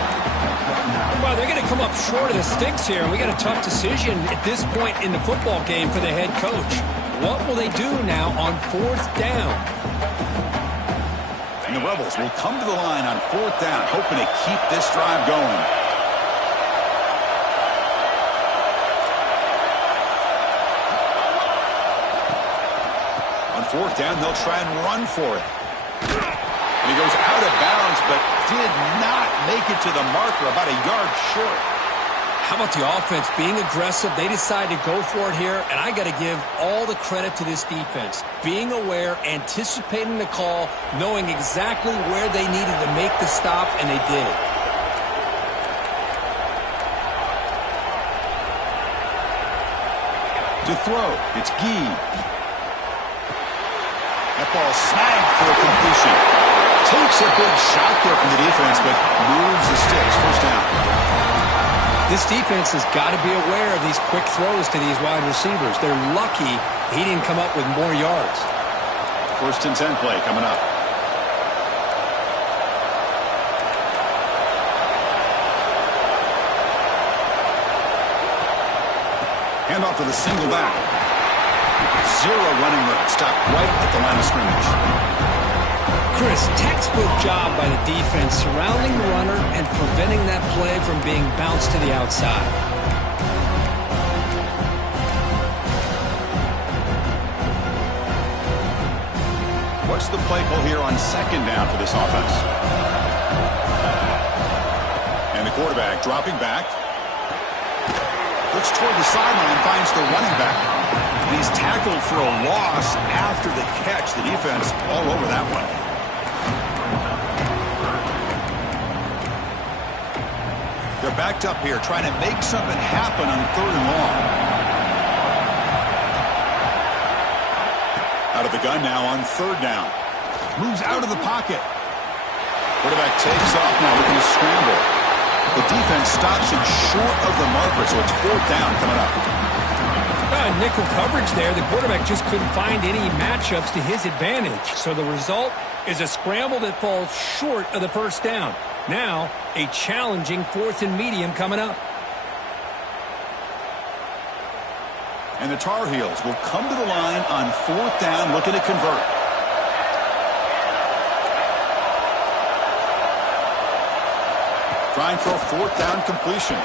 Well, they're going to come up short of the sticks here, and we got a tough decision at this point in the football game for the head coach. What will they do now on 4th down? And the Rebels will come to the line on 4th down, hoping to keep this drive going. On 4th down, they'll try and run for it. And he goes out of bounds, but did not make it to the marker, about a yard short. How about the offense being aggressive? They decide to go for it here, and I got to give all the credit to this defense. Being aware, anticipating the call, knowing exactly where they needed to make the stop, and they did it. To throw, it's Gee. That ball snagged for a completion. Takes a big shot there from the defense, but moves the sticks. First down. This defense has got to be aware of these quick throws to these wide receivers. They're lucky he didn't come up with more yards. 1st and 10 play coming up. Handoff to the single back. Zero running room. Stopped right at the line of scrimmage. Chris, textbook job by the defense surrounding the runner and preventing that play from being bounced to the outside. What's the play call here on 2nd down for this offense? And the quarterback dropping back. Looks toward the sideline, finds the running back. And he's tackled for a loss after the catch. The defense all over that one. They're backed up here, trying to make something happen on 3rd and long. Out of the gun now on 3rd down. Moves out of the pocket. Quarterback takes off now, looking to scramble. The defense stops him short of the marker, so it's 4th down coming up. Nickel coverage there. The quarterback just couldn't find any matchups to his advantage. So the result is a scramble that falls short of the first down. Now, a challenging 4th and medium coming up. And the Tar Heels will come to the line on 4th down, looking to convert. Trying for a 4th down completion.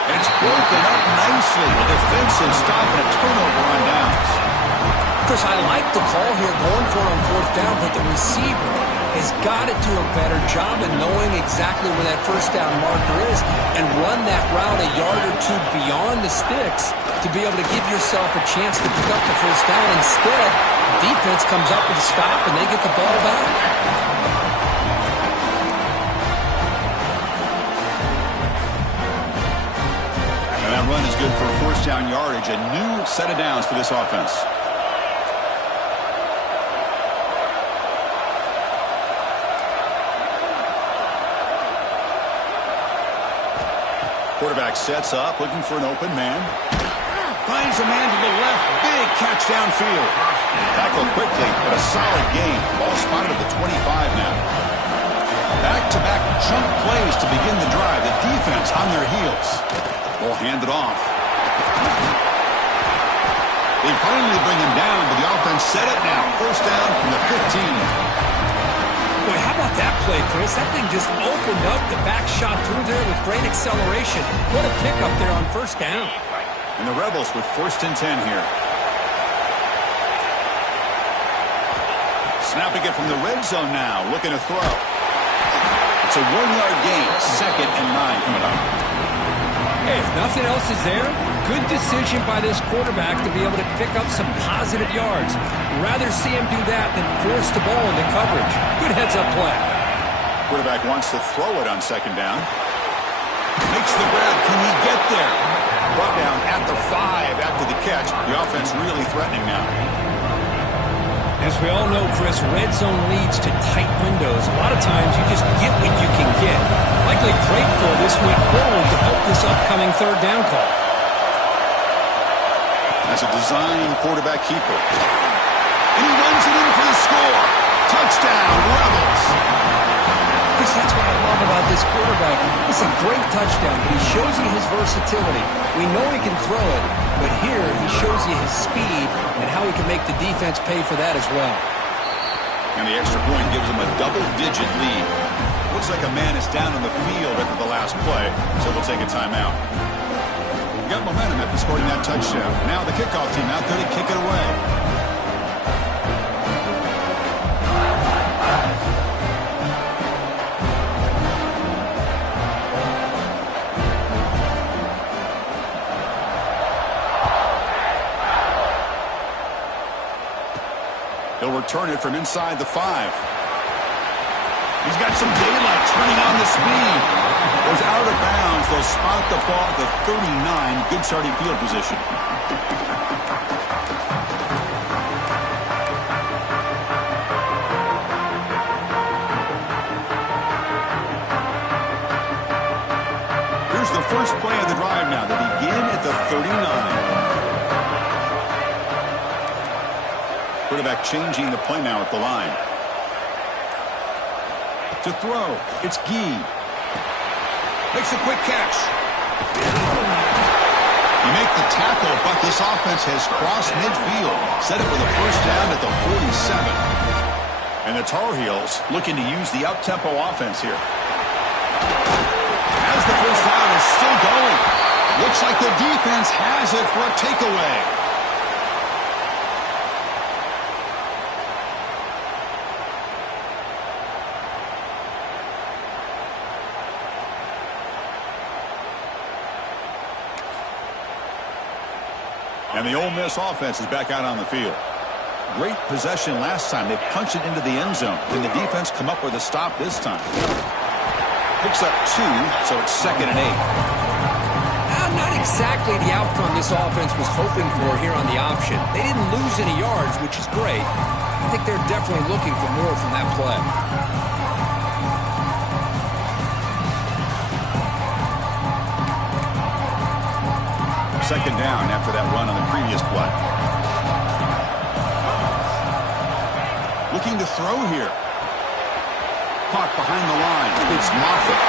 And it's broken up nicely. A defensive stop and a turnover on downs. Chris, I like the call here going for it on 4th down, but the receiver has got to do a better job of knowing exactly where that first down marker is and run that route a yard or two beyond the sticks to be able to give yourself a chance to pick up the first down. Instead, the defense comes up with a stop and they get the ball back. That run is good for first down yardage. A new set of downs for this offense. Quarterback sets up, looking for an open man. Finds a man to the left. Big catch downfield. Tackle quickly, but a solid gain. Ball spotted at the 25 now. Back-to-back chunk plays to begin the drive. The defense on their heels. Ball handed off. They finally bring him down, but the offense set it now. First down from the 15. Boy, how about that play, Chris? That thing just opened up. The back shot through there with great acceleration. What a pickup there on first down. And the Rebels with first and 10 here. Snapping it from the red zone now. Looking to throw. It's a 1-yard gain. 2nd and 9 coming up. Hey, if nothing else is there, good decision by this quarterback to be able to pick up some positive yards. Rather see him do that than force the ball into coverage. Good heads-up play. Quarterback wants to throw it on 2nd down. Makes the grab. Can he get there? Brought down at the 5 after the catch. The offense really threatening now. As we all know, Chris, red zone leads to tight windows. A lot of times you just get what you can get. Likely grateful this week forward to help this upcoming third down call. That's a design quarterback keeper. And he runs it in for the score. Touchdown, Rebels. Chris, that's what I love about this quarterback. It's a great touchdown, but he shows you his versatility. We know he can throw it, but here he shows you his speed and how he can make the defense pay for that as well. And the extra point gives him a double-digit lead. Looks like a man is down on the field after the last play, so we'll take a timeout. Got momentum after scoring that touchdown. Now the kickoff team out there to kick it away. He'll return it from inside the 5. He's got some daylight turning on the speed. Goes out of bounds. They'll spot the ball at the 39. Good starting field position. Here's the first play of the drive now. They begin at the 39. Quarterback changing the play now at the line. To throw, it's Gee. Makes a quick catch. You make the tackle, but this offense has crossed midfield. Set it with a first down at the 47. And the Tar Heels looking to use the up-tempo offense here. As the first down is still going. Looks like the defense has it for a takeaway. And the Ole Miss offense is back out on the field. Great possession last time. They punched it into the end zone. Can the defense come up with a stop this time? Picks up 2, so it's 2nd and 8. Not exactly the outcome this offense was hoping for here on the option. They didn't lose any yards, which is great. I think they're definitely looking for more from that play. 2nd down after that run on the previous play. Looking to throw here. Caught behind the line. It's Moffitt.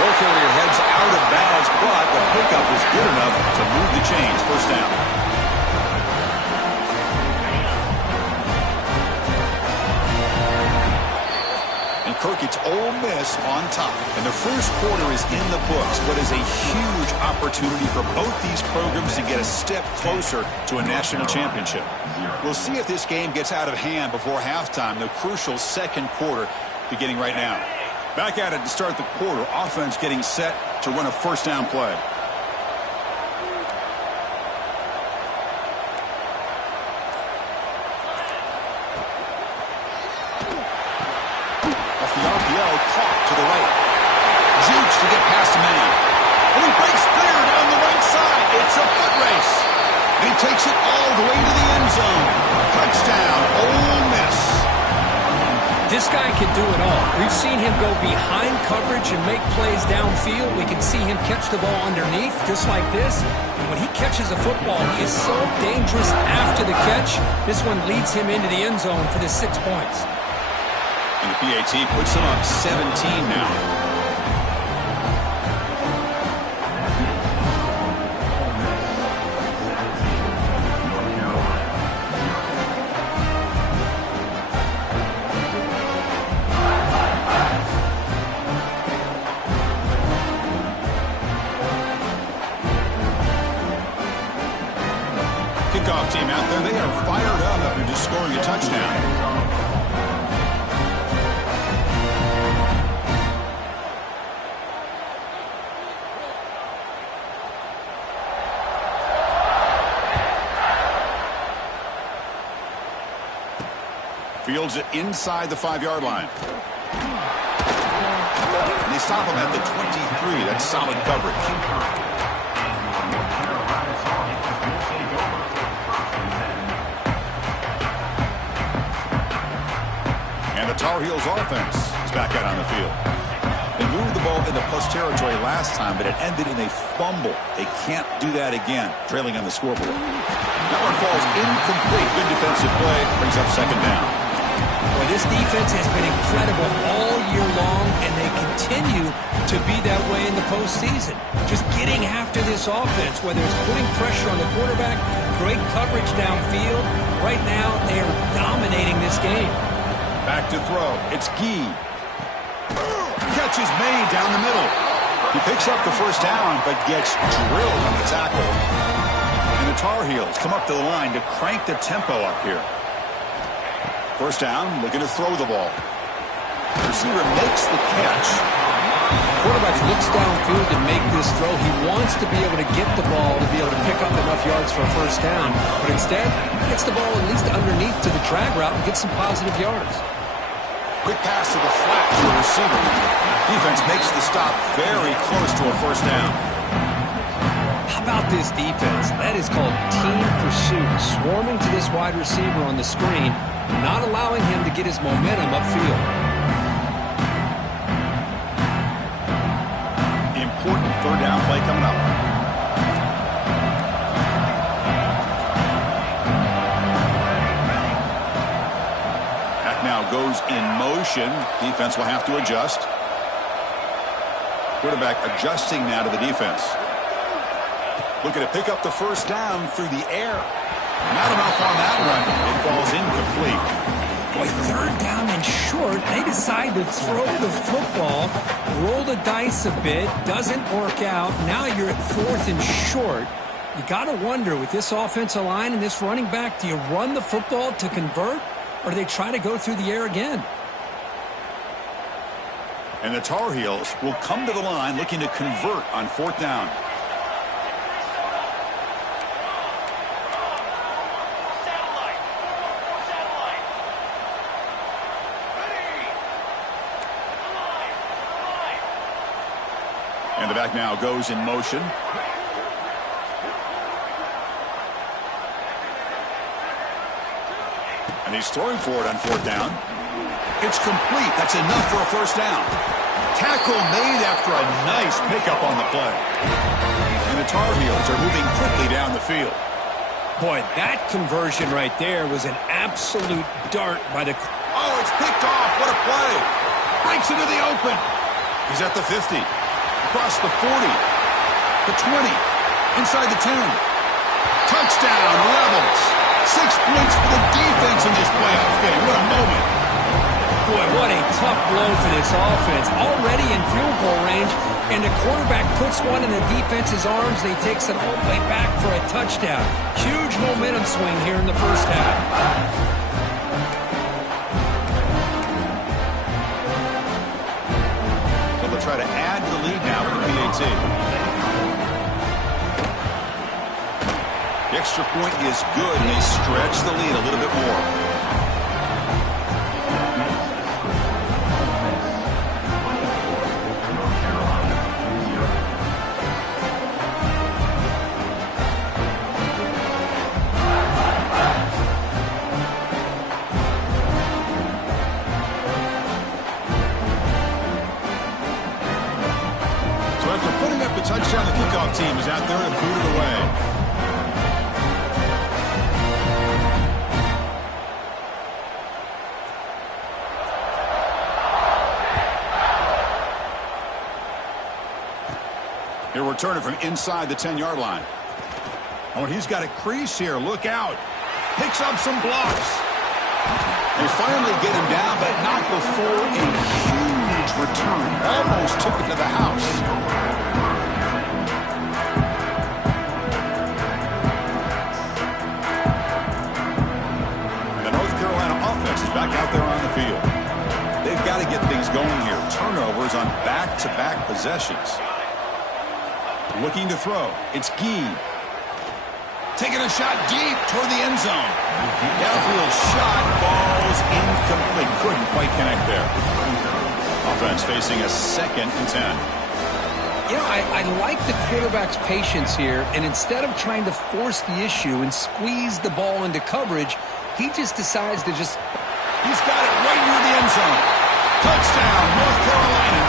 Ball carrier heads out of bounds, but the pickup was good enough to move the chains. First down. Kirk, it's Ole Miss on top. And the first quarter is in the books. What is a huge opportunity for both these programs to get a step closer to a national championship. We'll see if this game gets out of hand before halftime, the crucial second quarter. beginning right now. Back at it to start the quarter. Offense getting set to run a first down play. Off the RPO, caught to the right. Jukes to get past many. And he breaks clear down the right side. It's a foot race. And he takes it all the way to the end zone. Touchdown, Ole Miss. This guy can do it all. We've seen him go behind coverage and make plays downfield. We can see him catch the ball underneath, just like this. And when he catches a football, he is so dangerous after the catch. This one leads him into the end zone for the 6 points. And the PAT puts him up 17 now. Kickoff team out there, they are fired up after just scoring a touchdown. Fields it inside the 5-yard line. And they stop him at the 23. That's solid coverage. And the Tar Heels offense is back out on the field. They moved the ball into plus territory last time, but it ended in a fumble. They can't do that again, trailing on the scoreboard. That one falls incomplete. Good defensive play, brings up second down. Well, this defense has been incredible all year long, and they continue to be that way in the postseason. Just getting after this offense, whether it's putting pressure on the quarterback, great coverage downfield. Right now, they are dominating this game. Back to throw. It's Gee. Catch is made down the middle. He picks up the first down, but gets drilled on the tackle. And the Tar Heels come up to the line to crank the tempo up here. First down, looking to throw the ball. Receiver makes the catch. Quarterback looks downfield to make this throw. He wants to be able to get the ball to be able to pick up enough yards for a first down. But instead, he gets the ball at least underneath to the drag route and gets some positive yards. Quick pass to the flat to the receiver. Defense makes the stop very close to a first down. How about this defense? That is called team pursuit. Swarming to this wide receiver on the screen, not allowing him to get his momentum upfield. Important third down play coming up. Back now goes in motion. Defense will have to adjust. Quarterback adjusting now to the defense. Looking to pick up the first down through the air. Not enough on that one. It falls incomplete. Boy, third down and short. They decide to throw the football, roll the dice a bit, doesn't work out. Now you're at fourth and short. You got to wonder, with this offensive line and this running back, do you run the football to convert, or do they try to go through the air again? And the Tar Heels will come to the line looking to convert on fourth down. And the back now goes in motion. And he's throwing for it on fourth down. It's complete. That's enough for a first down. Tackle made after a nice pickup on the play. And the Tar Heels are moving quickly down the field. Boy, that conversion right there was an absolute dart by the... Oh, it's picked off. What a play. Breaks into the open. He's at the 50. Across the 40, the 20, inside the 10. Touchdown, Rebels. 6 points for the defense in this playoff game. What a moment. Boy, what a tough blow for this offense. Already in field goal range, and the quarterback puts one in the defense's arms, and he takes it all the way back for a touchdown. Huge momentum swing here in the first half. extra point is good, and they stretch the lead a little bit more. Touchdown, the kickoff team is out there to boot it away. He'll return it from inside the 10-yard line. Oh, and he's got a crease here. Look out. Picks up some blocks. They finally get him down, but not before a huge return. Almost took it to the house. Back out there on the field. They've got to get things going here. Turnovers on back-to-back possessions. Looking to throw. It's Gee. Taking a shot deep toward the end zone. Downfield shot falls incomplete. Couldn't quite connect there. Offense facing a 2nd and 10. You know, I like the quarterback's patience here, and instead of trying to force the issue and squeeze the ball into coverage, he just decides to just... He's got it right near the end zone. Touchdown, North Carolina,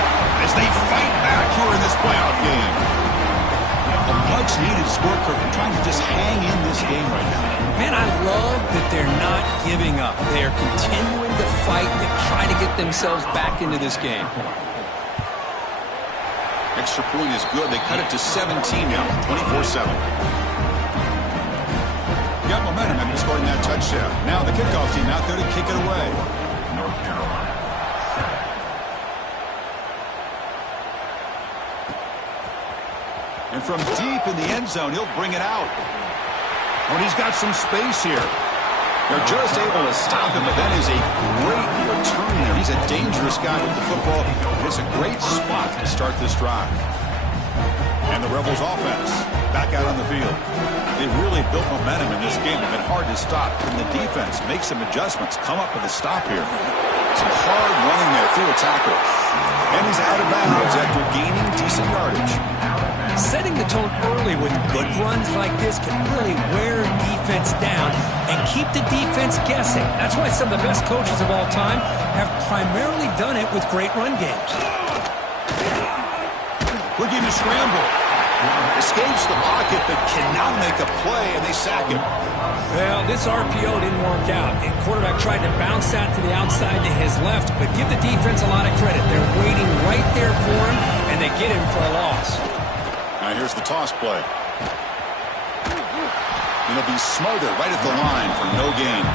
as they fight back here in this playoff game. A much-needed score, Kirk. They're trying to just hang in this game right now. Man, I love that they're not giving up. They are continuing to fight to try to get themselves back into this game. Extra point is good. They cut it to 17 now, 24-7. Got momentum after scoring that touchdown. Now the kickoff team out there to kick it away. North Carolina. And from deep in the end zone, he'll bring it out. When he's got some space here. They're just able to stop him, but that is a great return there. He's a dangerous guy with the football. It's a great spot to start this drive. And the Rebels offense back out on the field. They really built momentum in this game. It's been hard to stop. And the defense make some adjustments, come up with a stop here. Some hard running there through a tackle. And he's out of bounds after gaining decent yardage. Setting the tone early with good runs like this can really wear defense down and keep the defense guessing. That's why some of the best coaches of all time have primarily done it with great run games. Looking to scramble. Escapes the pocket, but cannot make a play, and they sack him. Well, this RPO didn't work out. The quarterback tried to bounce out to the outside to his left, but give the defense a lot of credit. They're waiting right there for him, and they get him for a loss. Now here's the toss play. It'll be smothered right at the line for no gain.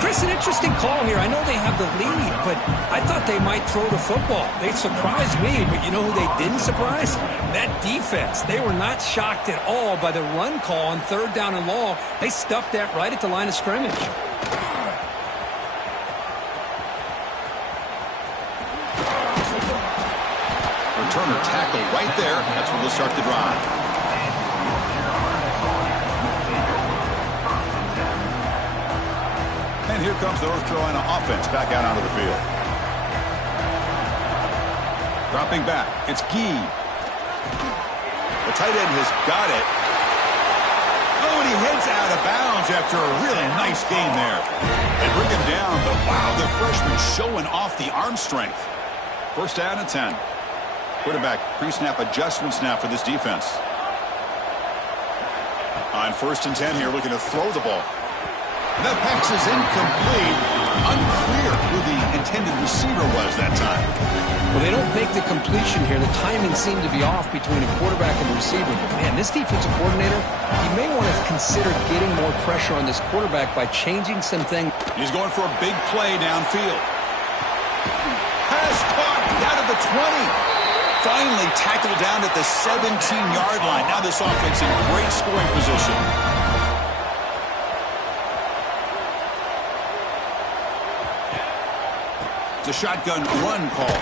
Chris, an interesting call here. I know they have the lead, but I thought they might throw the football. They surprised me, but you know who they didn't surprise? That defense. They were not shocked at all by the run call on 3rd down and long. They stuffed that right at the line of scrimmage. Returner tackle right there. That's where they'll start the drive. And here comes the North Carolina offense back out onto the field. Dropping back. It's Gee. The tight end has got it. Oh, and he heads out of bounds after a really nice game there. They bring him down, but wow, the freshman showing off the arm strength. 1st down and 10. Quarterback pre-snap adjustments now for this defense. On 1st and 10 here, looking to throw the ball. That pass is incomplete. Unclear who the intended receiver was that time. Well, they don't make the completion here. The timing seemed to be off between a quarterback and the receiver. But man, this defensive coordinator, he may want to consider getting more pressure on this quarterback by changing some things. He's going for a big play downfield. Pass caught out of the 20. Finally tackled down at the 17-yard line. Now this offense in great scoring position. The shotgun run call.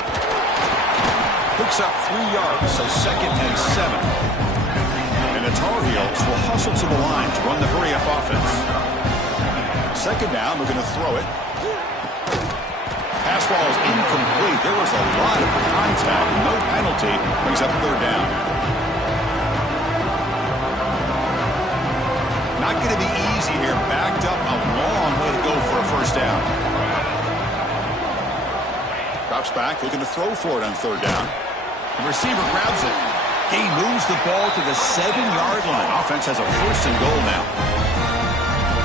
Picks up 3 yards, so 2nd and 7. And a Tar Heels will hustle to the line to run the hurry-up offense. Second down, they're going to throw it. Pass ball is incomplete. There was a lot of contact. No penalty. Brings up third down. Not going to be easy here. Backed up a long way to go for a first down. Drops back, looking to throw for it on third down. The receiver grabs it. He moves the ball to the 7-yard line. Offense has a first and goal now.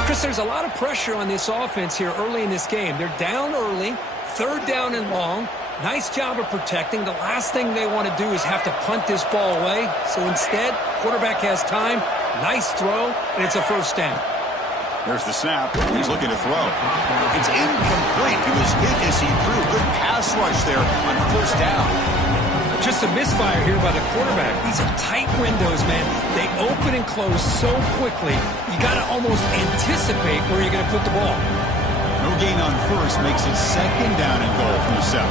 Chris, there's a lot of pressure on this offense here early in this game. They're down early, third down and long. Nice job of protecting. The last thing they want to do is have to punt this ball away. So instead, quarterback has time. Nice throw, and it's a first down. There's the snap. He's looking to throw. It's incomplete. He was hit as he threw. Good pass rush there on first down. Just a misfire here by the quarterback. These are tight windows, man. They open and close so quickly, you got to almost anticipate where you're going to put the ball. No gain on first makes it second down and goal from the 7.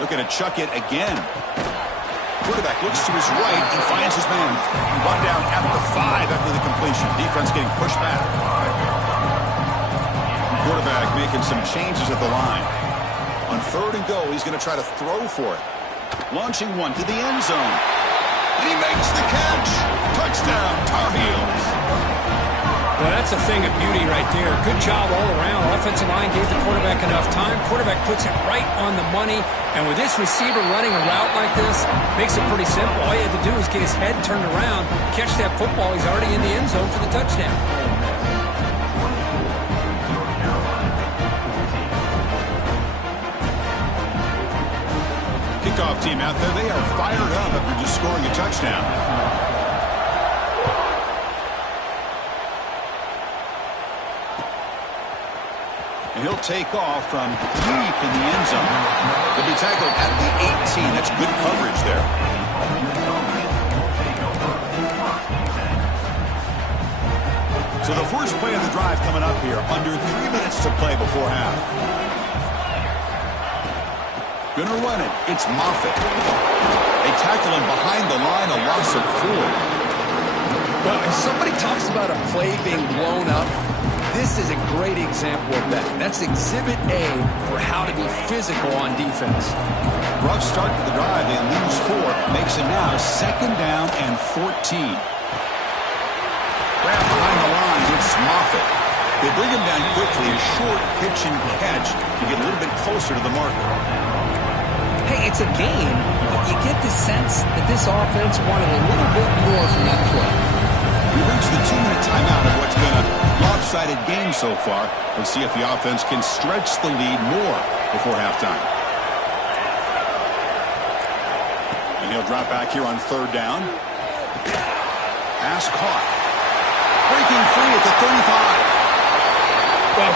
Looking to chuck it again. Quarterback looks to his right and finds his man. Run down at the 5 after the completion. Defense getting pushed back. Quarterback making some changes at the line. On third and goal, he's going to try to throw for it. Launching one to the end zone. He makes the catch. Touchdown, Tar Heels. Well, that's a thing of beauty right there. Good job all around. Offensive line gave the quarterback enough time. Quarterback puts it right on the money. And with this receiver running a route like this, makes it pretty simple. All you had to do is get his head turned around, catch that football. He's already in the end zone for the touchdown. Kickoff team out there. They are fired up after just scoring a touchdown. And he'll take off from deep in the end zone. He'll be tackled at the 18. That's good coverage there. So the first play of the drive coming up here. Under 3 minutes to play before half. Gonna run it. It's Moffitt. They tackle him behind the line. A loss of 4. Well, if somebody talks about a play being blown up, this is a great example of that. That's exhibit A for how to be physical on defense. Rough start to the drive. They lose 4. Makes it now second down and 14. Grab behind the line. It's Moffitt. They bring him down quickly. A short pitch and catch to get a little bit closer to the marker. Hey, it's a game, but you get the sense that this offense wanted a little bit more from that play. We reached the 2-minute timeout of what's been a lopsided game so far. Let's see if the offense can stretch the lead more before halftime. And he'll drop back here on third down. Pass caught. Breaking free at the 35. Well,